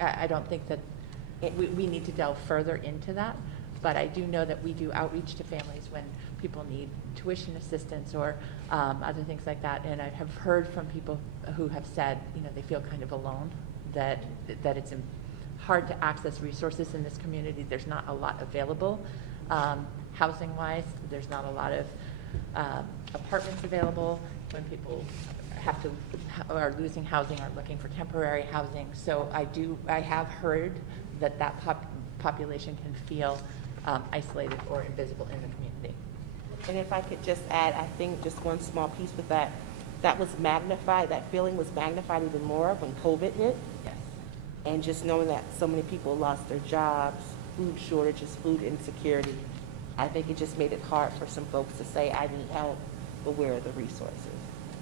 I don't think that we need to delve further into that, but I do know that we do outreach to families when people need tuition assistance or other things like that, and I have heard from people who have said, they feel kind of alone, that it's hard to access resources in this community. There's not a lot available. Housing-wise, there's not a lot of apartments available when people are losing housing or looking for temporary housing. So I have heard that population can feel isolated or invisible in the community. And if I could just add, I think just one small piece with that, that was magnified, that feeling was magnified even more when COVID hit. Yes. And just knowing that so many people lost their jobs, food shortages, food insecurity, I think it just made it hard for some folks to say, I need help, but where are the resources?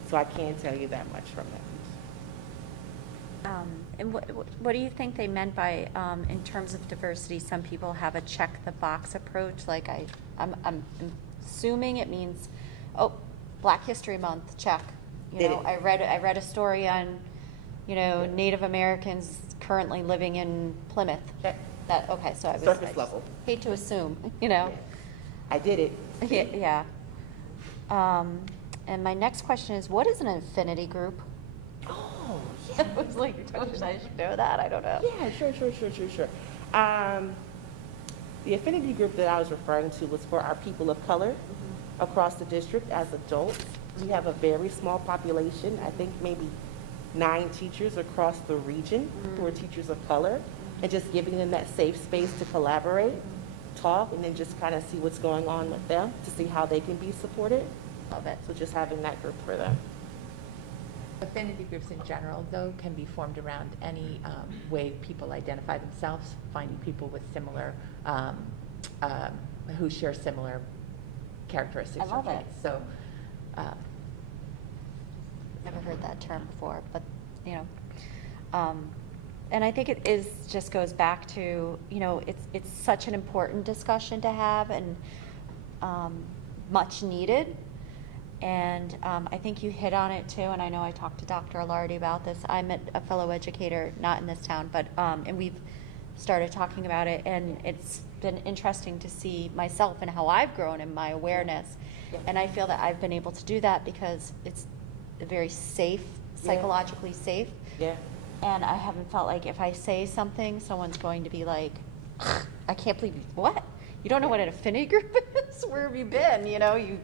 So I can tell you that much from that piece. And what do you think they meant by, in terms of diversity, some people have a check-the-box approach? Like I'm assuming it means, oh, Black History Month, check. I read a story on, Native Americans currently living in Plymouth. Check. Okay, so I Surface level. hate to assume, I did it. Yeah. And my next question is, what is an affinity group? Oh, I was like, I should know that. I don't know. yeah, sure. The affinity group that I was referring to was for our people of color across the district as adults. We have a very small population, I think maybe 9 teachers across the region who are teachers of color, and just giving them that safe space to collaborate, talk, and then just kind of see what's going on with them to see how they can be supported. Love it. So just having that group for them. Affinity groups in general, though, can be formed around any way people identify themselves, finding people with similar, who share similar characteristics. I love or it. traits. So, Never heard that term before, but, and I think it just goes back to, it's such an important discussion to have and much needed. And I think you hit on it too, and I know I talked to Dr. Alardi about this. I'm a fellow educator, not in this town, but, and we've started talking about it, and it's been interesting to see myself and how I've grown in my awareness. And I feel that I've been able to do that because it's very safe, psychologically safe. Yeah. And I haven't felt like if I say something, someone's going to be like, I can't believe what? You don't know what an affinity group is? Where have you been?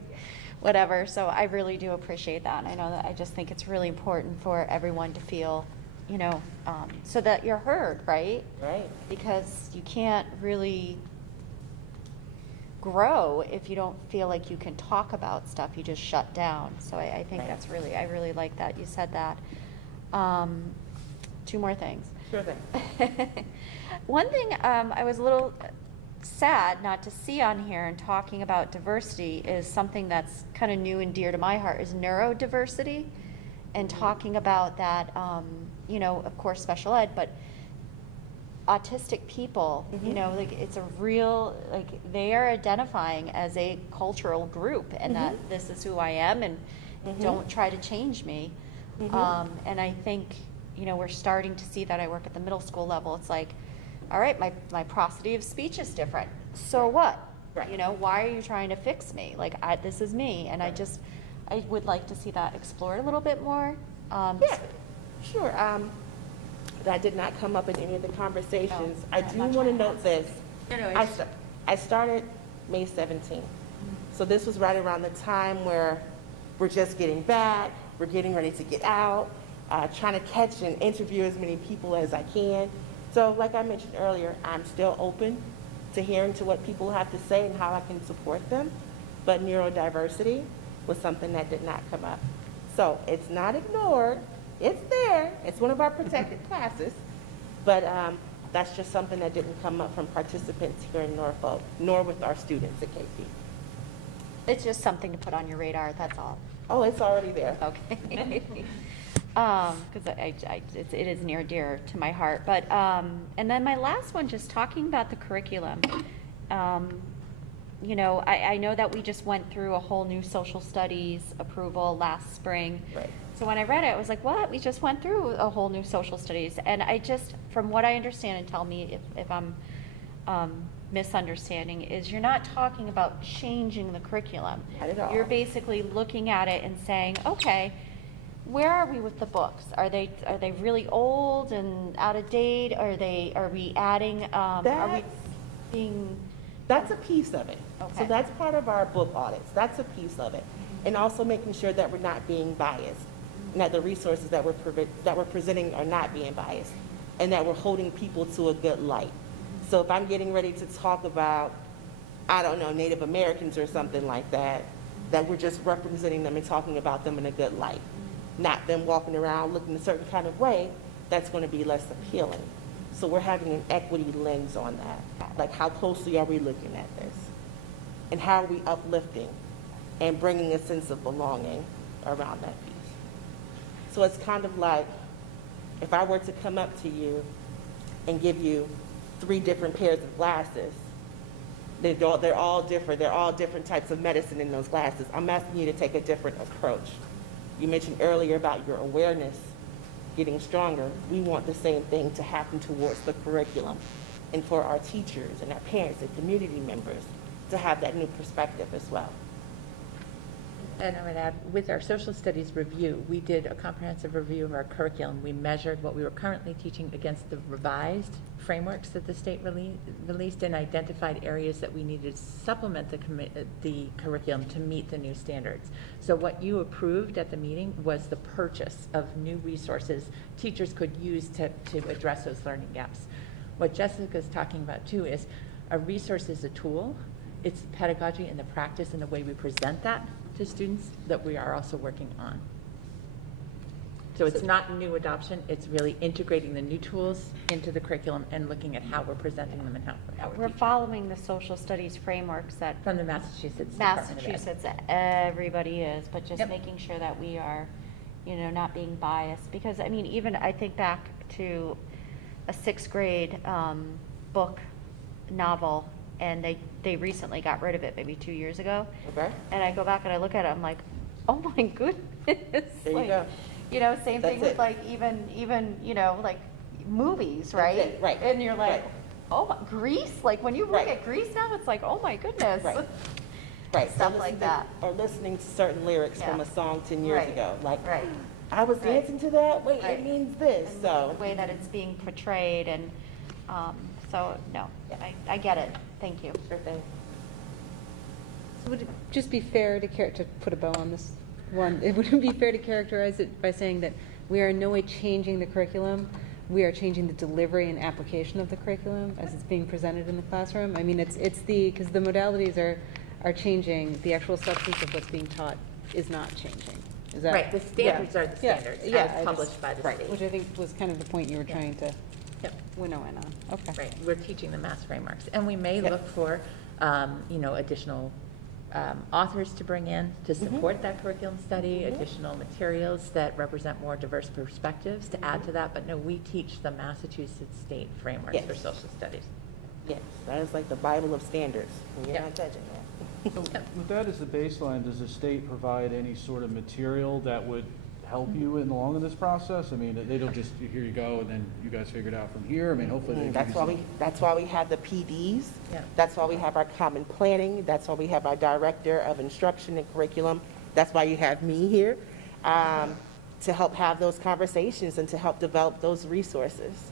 Whatever. So I really do appreciate that. And I know that I just think it's really important for everyone to feel, so that you're heard, right? Right. Because you can't really grow if you don't feel like you can talk about stuff. You just shut down. So I think Right. I really like that you said that. 2 more things. Sure thing. One thing I was a little sad not to see on here and talking about diversity is something that's kind of new and dear to my heart is neurodiversity, and talking about that, you know, of course, special ed, but autistic people, you know, like it's a real, like they are identifying as a cultural group, and that this is who I am, and don't try to change me. And I think, you know, we're starting to see that. I work at the middle school level. It's like, all right, my prosody of speech is different. So what? Right. You know, why are you trying to fix me? Like, this is me. And I would like to see that explored a little bit more. Yeah, sure. That did not come up in any of the conversations. No, I not do much want to I note asked. this. No, I started May 17th. So this was right around the time where we're just getting back, we're getting ready to get out, trying to catch and interview as many people as I can. So like I mentioned earlier, I'm still open to hearing to what people have to say and how I can support them. But neurodiversity was something that did not come up. So it's not ignored, it's there, it's one of our protected classes, but that's just something that didn't come up from participants here in Norfolk, nor with our students at KP. It's just something to put on your radar, that's all. Oh, it's already there. Okay. Because it is near dear to my heart. But, and then my last one, just talking about the curriculum. You know, I know that we just went through a whole new social studies approval last spring. Right. So when I read it, I was like, what? We just went through a whole new social studies. And I just, from what I understand, and tell me if I'm misunderstanding, is you're not talking about changing the curriculum. Not at all. You're basically looking at it and saying, okay, where are we with the books? Are they really old and out of date? Are we adding, are we being? That's a piece of it. Okay. So that's part of our book audits. That's a piece of it. And also making sure that we're not being biased, and that the resources that we're presenting are not being biased, and that we're holding people to a good light. So if I'm getting ready to talk about, I don't know, Native Americans or something like that, that we're just representing them and talking about them in a good light, not them walking around looking a certain kind of way, that's going to be less appealing. So we're having an equity lens on that. Like, how closely are we looking at this? And how are we uplifting and bringing a sense of belonging around that piece? So it's kind of like, if I were to come up to you and give you 3 different pairs of glasses, they're all different. They're all different types of medicine in those glasses. I'm asking you to take a different approach. You mentioned earlier about your awareness getting stronger. We want the same thing to happen towards the curriculum, and for our teachers and our parents and community members to have that new perspective as well. And I would add, with our social studies review, we did a comprehensive review of our curriculum. We measured what we were currently teaching against the revised frameworks that the state released, and identified areas that we needed to supplement the curriculum to meet the new standards. So what you approved at the meeting was the purchase of new resources teachers could use to address those learning gaps. What Jessica's talking about too is a resource is a tool. It's pedagogy and the practice and the way we present that to students that we are also working on. So it's not new adoption, it's really integrating the new tools into the curriculum and looking at how we're presenting them and how we're We're teaching. following the social studies frameworks that From the Massachusetts Department of Ed. Massachusetts, everybody is, but just Yep. making sure that we are, you know, not being biased. Because, I mean, even I think back to a 6th grade book novel, and they recently got rid of it, maybe 2 years ago. Okay? And I go back and I look at it, I'm like, oh my goodness. There you Like, go. you know, same thing That's with it. like even, you know, like movies, right? it, right, And you're like, right. oh, Grease? Like when you look Right. at Grease now, it's like, oh my goodness. Right. Right. Stuff Or like listening that. Or listening to certain lyrics from Yeah. a song 10 years Right. ago. Like, Right. I was Right. dancing to that? Wait, Right. it means this, And so. the way that it's being portrayed, and so, no, I get it. Thank you. Sure thing. So would it just be fair to put a bow on this one? It wouldn't be fair to characterize it by saying that we are in no way changing the curriculum. We are changing the delivery and application of the curriculum as it's being presented in the classroom. I mean, because the modalities are changing. The actual substance of what's being taught is not changing. Is that Right, the standards are the Yeah. standards Yeah, as published by the right, state. which I think was kind of the point you were trying to Yep. winnowing on. Okay. Right, we're teaching the math frameworks, and we may Yep. look for, additional authors to bring in to support that curriculum study, additional materials that represent more diverse perspectives to add to that, but no, we teach the Massachusetts State Frameworks for Yes. Social Studies. Yes, that is like the Bible of standards, and you're Yep. not judging that. So with that as the baseline, does the state provide any sort of material that would help you along in this process? I mean, they don't just, here you go, and then you guys figure it out from here? I mean, hopefully they give That's you why some- that's why we have the PDs. Yeah. That's why we have our common planning. That's why we have our director of instruction and curriculum. That's why you have me here, to help have those conversations and to help develop those resources.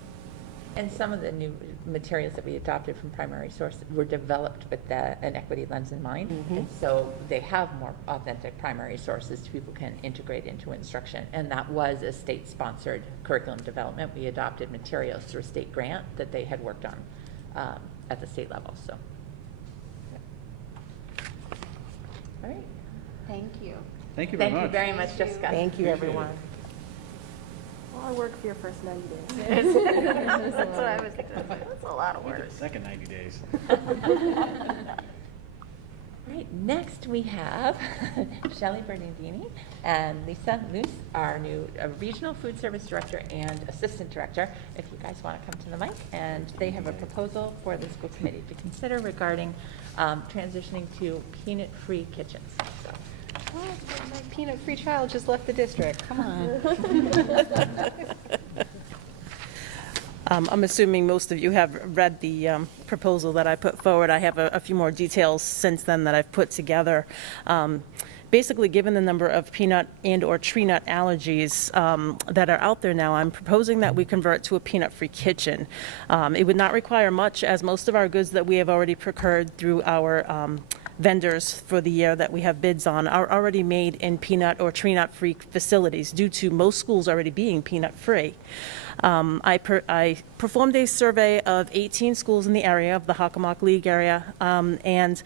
And some of the new materials that we adopted from primary source were developed with an equity lens in mind. And so they have more authentic primary sources people can integrate into instruction. And that was a state-sponsored curriculum development. We adopted materials through a state grant that they had worked on at the state level, so. All right. Thank you. Thank you very much. Thank you very much, Jessica. Thank you, Appreciate everyone. A lot of work for your first 90 days. That's what I was thinking. That's a lot of Maybe work. the second 90 days. All right, next we have Shelley Bernardini and Lisa Luce, our new Regional Food Service Director and Assistant Director, if you guys want to come to the mic. And they have a proposal for the school committee to consider regarding transitioning to peanut-free kitchens. What? My peanut-free child just left the district. Come on. I'm assuming most of you have read the proposal that I put forward. I have a few more details since then that I've put together. Basically, given the number of peanut and/or tree nut allergies that are out there now, I'm proposing that we convert to a peanut-free kitchen. It would not require much, as most of our goods that we have already procured through our vendors for the year that we have bids on are already made in peanut or tree nut-free facilities due to most schools already being peanut-free. I performed a survey of 18 schools in the area of the Hockomock League area, and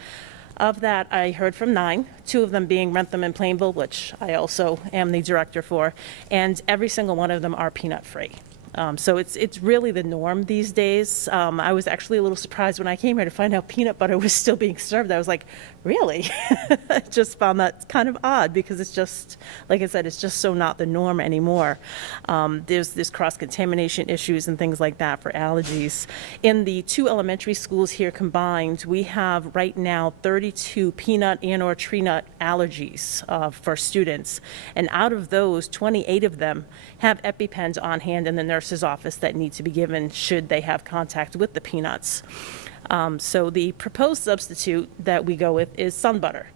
of that, I heard from 9, 2 of them being Rentham and Plainville, which I also am the director for, and every single one of them are peanut-free. So it's really the norm these days. I was actually a little surprised when I came here to find out peanut butter was still being served. I was like, really? I just found that kind of odd because it's just, like I said, it's just so not the norm anymore. There's cross-contamination issues and things like that for allergies. In the 2 elementary schools here combined, we have right now 32 peanut and or tree nut allergies for students. And out of those, 28 of them have EpiPens on hand in the nurse's office that need to be given should they have contact with the peanuts. So the proposed substitute that we go with is sun butter.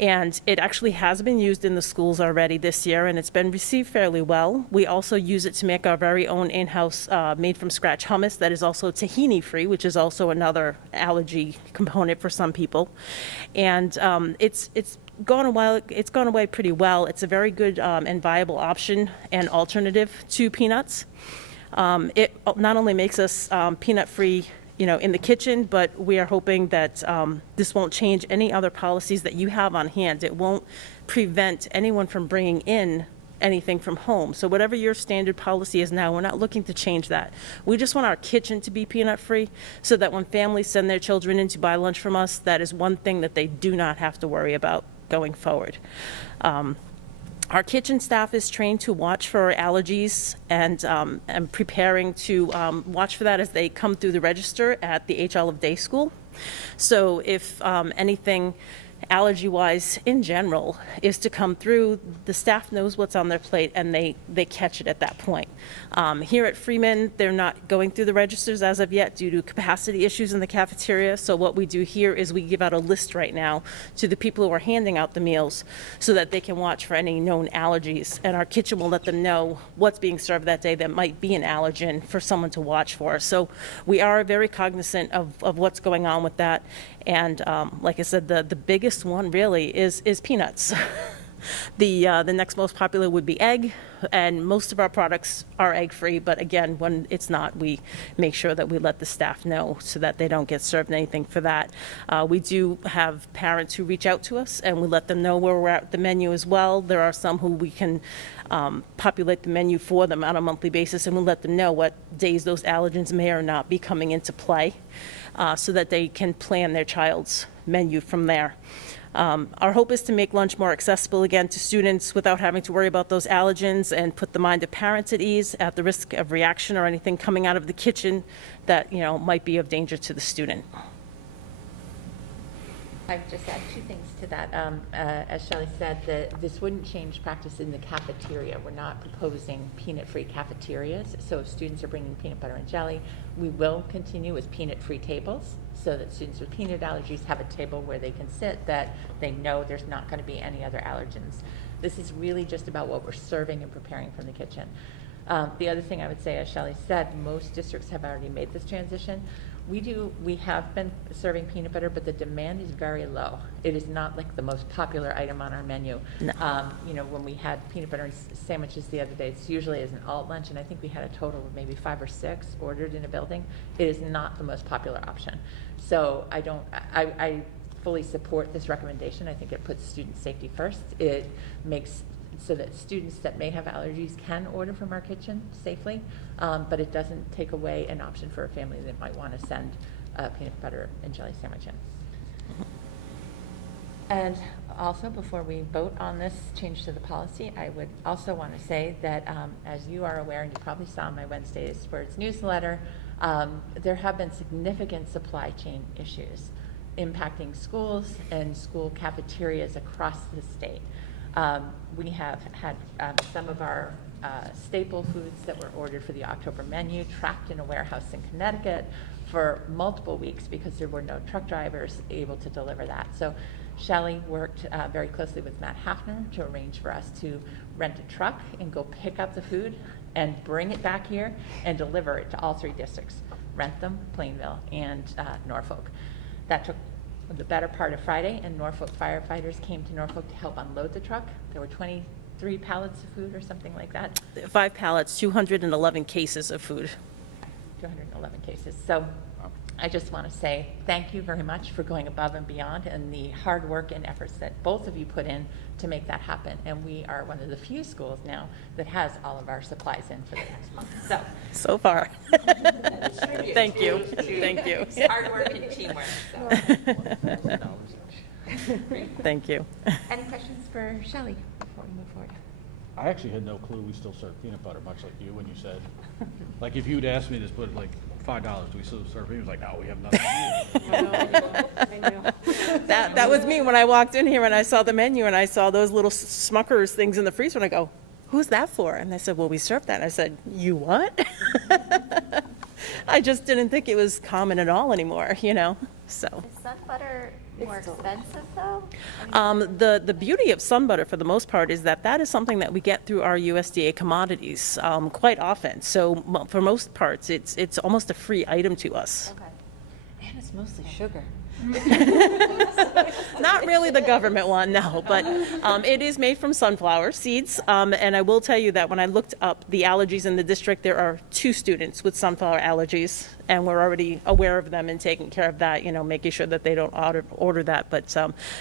And it actually has been used in the schools already this year, and it's been received fairly well. We also use it to make our very own in-house made-from-scratch hummus that is also tahini-free, which is also another allergy component for some people. And it's gone away pretty well. It's a very good and viable option and alternative to peanuts. It not only makes us peanut-free, in the kitchen, but we are hoping that this won't change any other policies that you have on hand. It won't prevent anyone from bringing in anything from home. So whatever your standard policy is now, we're not looking to change that. We just want our kitchen to be peanut-free so that when families send their children in to buy lunch from us, that is one thing that they do not have to worry about going forward. Our kitchen staff is trained to watch for allergies and preparing to watch for that as they come through the register at the H. Olive Day School. So if anything allergy-wise in general is to come through, the staff knows what's on their plate and they catch it at that point. Here at Freeman, they're not going through the registers as of yet due to capacity issues in the cafeteria. So what we do here is we give out a list right now to the people who are handing out the meals so that they can watch for any known allergies. And our kitchen will let them know what's being served that day that might be an allergen for someone to watch for. So we are very cognizant of what's going on with that. And like I said, the biggest one really is peanuts. The next most popular would be egg, and most of our products are egg-free, but again, when it's not, we make sure that we let the staff know so that they don't get served anything for that. We do have parents who reach out to us, and we let them know where we're at with the menu as well. There are some who we can populate the menu for them on a monthly basis, and we'll let them know what days those allergens may or not be coming into play, so that they can plan their child's menu from there. Our hope is to make lunch more accessible again to students without having to worry about those allergens, and put the mind of parents at ease at the risk of reaction or anything coming out of the kitchen that, might be of danger to the student. I'd just add two things to that. As Shelley said, this wouldn't change practice in the cafeteria. We're not proposing peanut-free cafeterias. So if students are bringing peanut butter and jelly, we will continue with peanut-free tables, so that students with peanut allergies have a table where they can sit, that they know there's not going to be any other allergens. This is really just about what we're serving and preparing from the kitchen. The other thing I would say, as Shelley said, most districts have already made this transition. We have been serving peanut butter, but the demand is very low. It is not like the most popular item on our menu. No. When we had peanut butter sandwiches the other day, it's usually as an alt lunch, and I think we had a total of maybe 5 or 6 ordered in a building. It is not the most popular option. So I fully support this recommendation. I think it puts student safety first. It makes so that students that may have allergies can order from our kitchen safely, but it doesn't take away an option for a family that might want to send a peanut butter and jelly sandwich in. And also, before we vote on this change to the policy, I would also want to say that, as you are aware, and you probably saw my Wednesday Sports newsletter, there have been significant supply chain issues impacting schools and school cafeterias across the state. We have had some of our staple foods that were ordered for the October menu trapped in a warehouse in Connecticut for multiple weeks because there were no truck drivers able to deliver that. So Shelley worked very closely with Matt Hafner to arrange for us to rent a truck and go pick up the food and bring it back here and deliver it to all 3 districts, Rentham, Plainville, and Norfolk. That took the better part of Friday, and Norfolk firefighters came to Norfolk to help unload the truck. There were 23 pallets of food or something like that. 5 pallets, 211 cases of food. 211 cases. So I just want to say thank you very much for going above and beyond, and the hard work and efforts that both of you put in to make that happen. And we are one of the few schools now that has all of our supplies in for the next month. So far. Thank you. Thank you. Hard work and teamwork. Thank you. Any questions for Shelley before we move forward? I actually had no clue we still serve peanut butter, much like you when you said, like if you'd asked me to put like $5, do we still serve peanut? He was like, no, we have nothing. I know. That was me when I walked in here and I saw the menu and I saw those little Smuckers things in the freezer, and I go, who's that for? And they said, well, we serve that. And I said, you what? I just didn't think it was common at all anymore, so. Is sun butter more expensive though? The beauty of sun butter for the most part is that is something that we get through our USDA commodities quite often. So for most parts, it's almost a free item to us. Okay. And it's mostly sugar. Not really the government one, no, but it is made from sunflower seeds. And I will tell you that when I looked up the allergies in the district, there are 2 students with sunflower allergies, and we're already aware of them and taking care of that, making sure that they don't order that. But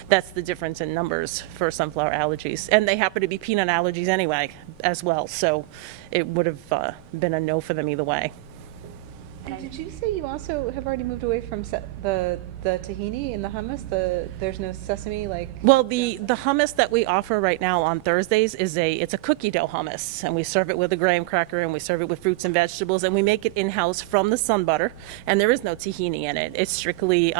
that's the difference in numbers for sunflower allergies. And they happen to be peanut allergies anyway, as well. So it would have been a no for them either way. And did you say you also have already moved away from the tahini and the hummus? There's no sesame Well, the hummus that we offer right now on Thursdays it's a cookie dough hummus, and we serve it with a graham cracker, and we serve it with fruits and vegetables, and we make it in-house from the sun butter, and there is no tahini in it. It's strictly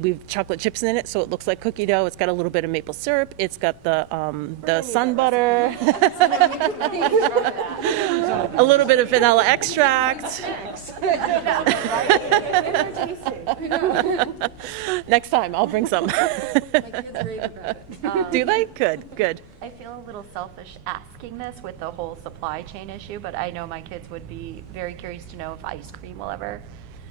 we've chocolate chips in it, so it looks like cookie dough. It's got a little bit of maple syrup. It's got the sun butter, a little bit of vanilla extract. Next time, I'll bring some. Do they? Good. I feel a little selfish asking this with the whole supply chain issue, but I know my kids would be very curious to know if ice cream will ever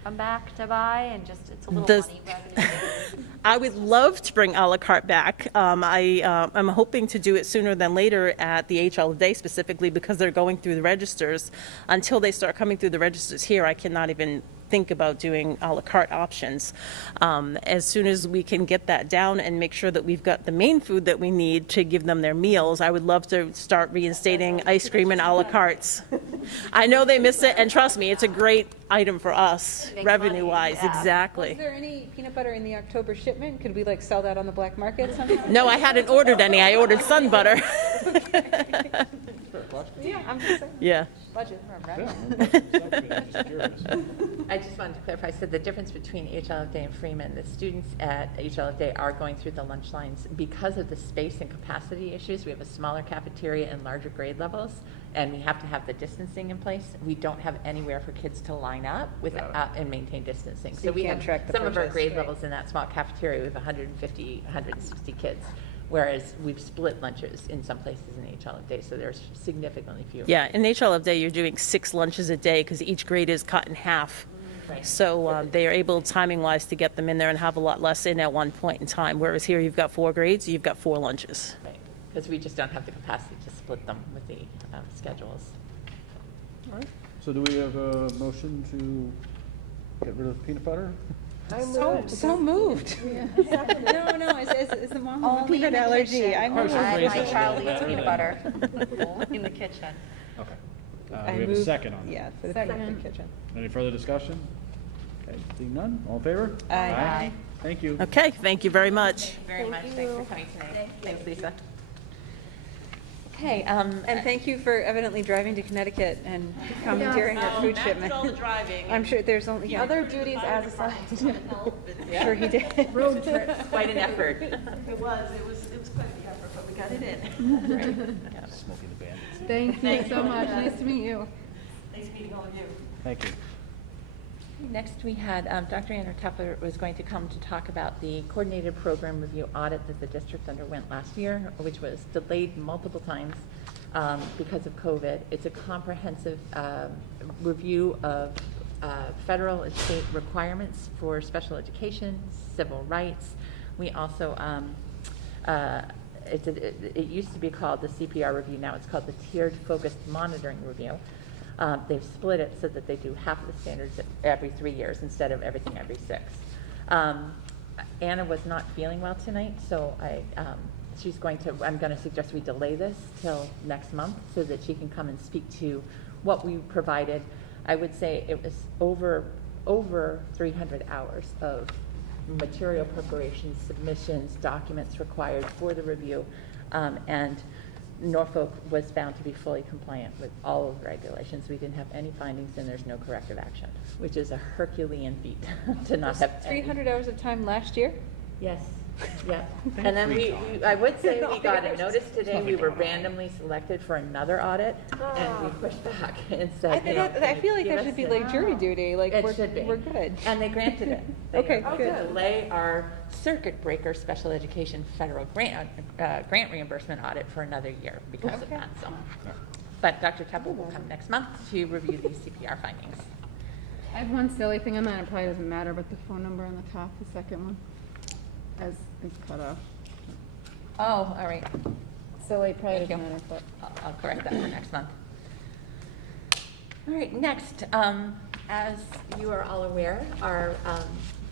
come back to buy and just, it's a little Does- money revenue. I would love to bring a la carte back. I'm hoping to do it sooner than later at the HL Day, specifically because they're going through the registers. Until they start coming through the registers here, I cannot even think about doing a la carte options. As soon as we can get that down and make sure that we've got the main food that we need to give them their meals, I would love to start reinstating ice cream and a la cartes. I know they miss it, and trust me, it's a great item for us, Makes revenue-wise, money, yeah. exactly. Is there any peanut butter in the October shipment? Could we like sell that on the black market somehow? No, I hadn't ordered any, I ordered sun butter. Yeah, I'm just saying. Yeah. Budget. I just wanted to clarify, so the difference between HLF Day and Freeman, the students at HLF Day are going through the lunch lines because of the space and capacity issues. We have a smaller cafeteria and larger grade levels, and we have to have the distancing in place. We don't have anywhere for kids to line up without and maintain distancing. So you we can't have track the some of our purchase, grade right. levels in that small cafeteria, we have 150, 160 kids. Whereas we've split lunches in some places in HLF Day, so there's significantly fewer. Yeah, in HLF Day, you're doing 6 lunches a day because each grade is cut in half. Right. So they are able, timing-wise, to get them in there and have a lot less in at one point in time. Whereas here, you've got 4 grades, you've got 4 lunches. Right, because we just don't have the capacity to split them with the schedules. So do we have a motion to get rid of peanut butter? So moved. No, it's the mom with a Only in peanut the allergy. kitchen. I Probably moved. should phrase My it a child little eats better peanut than- butter only in the kitchen. Okay. I We have a moved- second on that. Yeah, for the peanut kitchen. Any further discussion? Okay, seeing none, all in favor? Aye. Thank you. Okay, thank you very much. Very much, thanks for coming tonight. Thanks, Lisa. Okay, And thank you for evidently driving to Connecticut and commandeering our food shipment. driving. I'm sure there's only Other duties as assigned. sure he did. quite an effort. It was quite the effort, but we got it in. Smoking the Bandits. Thank you so much. Nice to meet you. Nice meeting all of you. Thank you. Next, we had Dr. Anna Tepper was going to come to talk about the coordinated program review audit that the district underwent last year, which was delayed multiple times because of COVID. It's a comprehensive review of federal and state requirements for special education, civil rights. We also, it used to be called the CPR review, now it's called the Tiered Focused Monitoring Review. They've split it so that they do half of the standards every 3 years instead of everything every 6. Anna was not feeling well tonight, so I'm going to suggest we delay this till next month so that she can come and speak to what we provided. I would say it was over 300 hours of material preparation, submissions, documents required for the review, and Norfolk was found to be fully compliant with all of the regulations. We didn't have any findings, and there's no corrective action, which is a Herculean feat to not have any. 300 hours of time last year? Yes, yeah. And then I would say we got a notice today, we were randomly selected for another audit, and we pushed back and said, you know, I feel like give that us should be the- like jury duty, like It should be. we're good. And they granted it. They Okay, agreed good. to delay our circuit breaker special education federal grant reimbursement audit for another year because of Okay. that, so. But Dr. Teppel will come next month to review these CPR findings. I have one silly thing on that. It probably doesn't matter, but the phone number on the top, the second one, as it's cut off. Oh, all right. Silly, probably Thank doesn't you. matter, but. I'll correct that for next month. All right, next, as you are all aware, our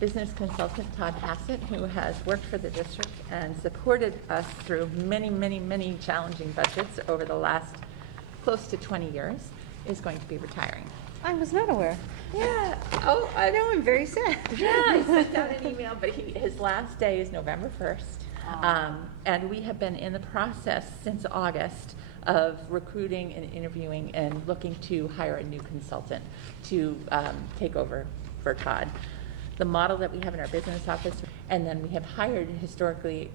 business consultant, Todd Hassett, who has worked for the district and supported us through many, many, many challenging budgets over the last close to 20 years, is going to be retiring. I was not aware. Yeah. Oh, I Now I'm very sad. Yeah, I sent out an email, but his last day is November 1st. And we have been in the process since August of recruiting and interviewing and looking to hire a new consultant to take over for Todd. The model that we have in our business office, and then we have hired historically,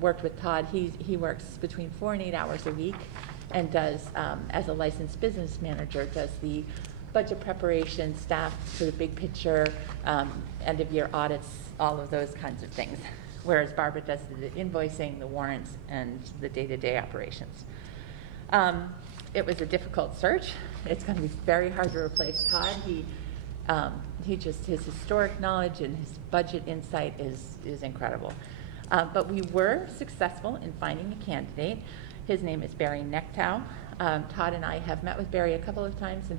worked with Todd. He works between 4 and 8 hours a week and does, as a licensed business manager, does the budget preparation, staff for the big picture, end of year audits, all of those kinds of things. Whereas Barbara does the invoicing, the warrants, and the day-to-day operations. It was a difficult search. It's going to be very hard to replace Todd. He His historic knowledge and his budget insight is incredible. But we were successful in finding a candidate. His name is Barry Nechtow. Todd and I have met with Barry a couple of times and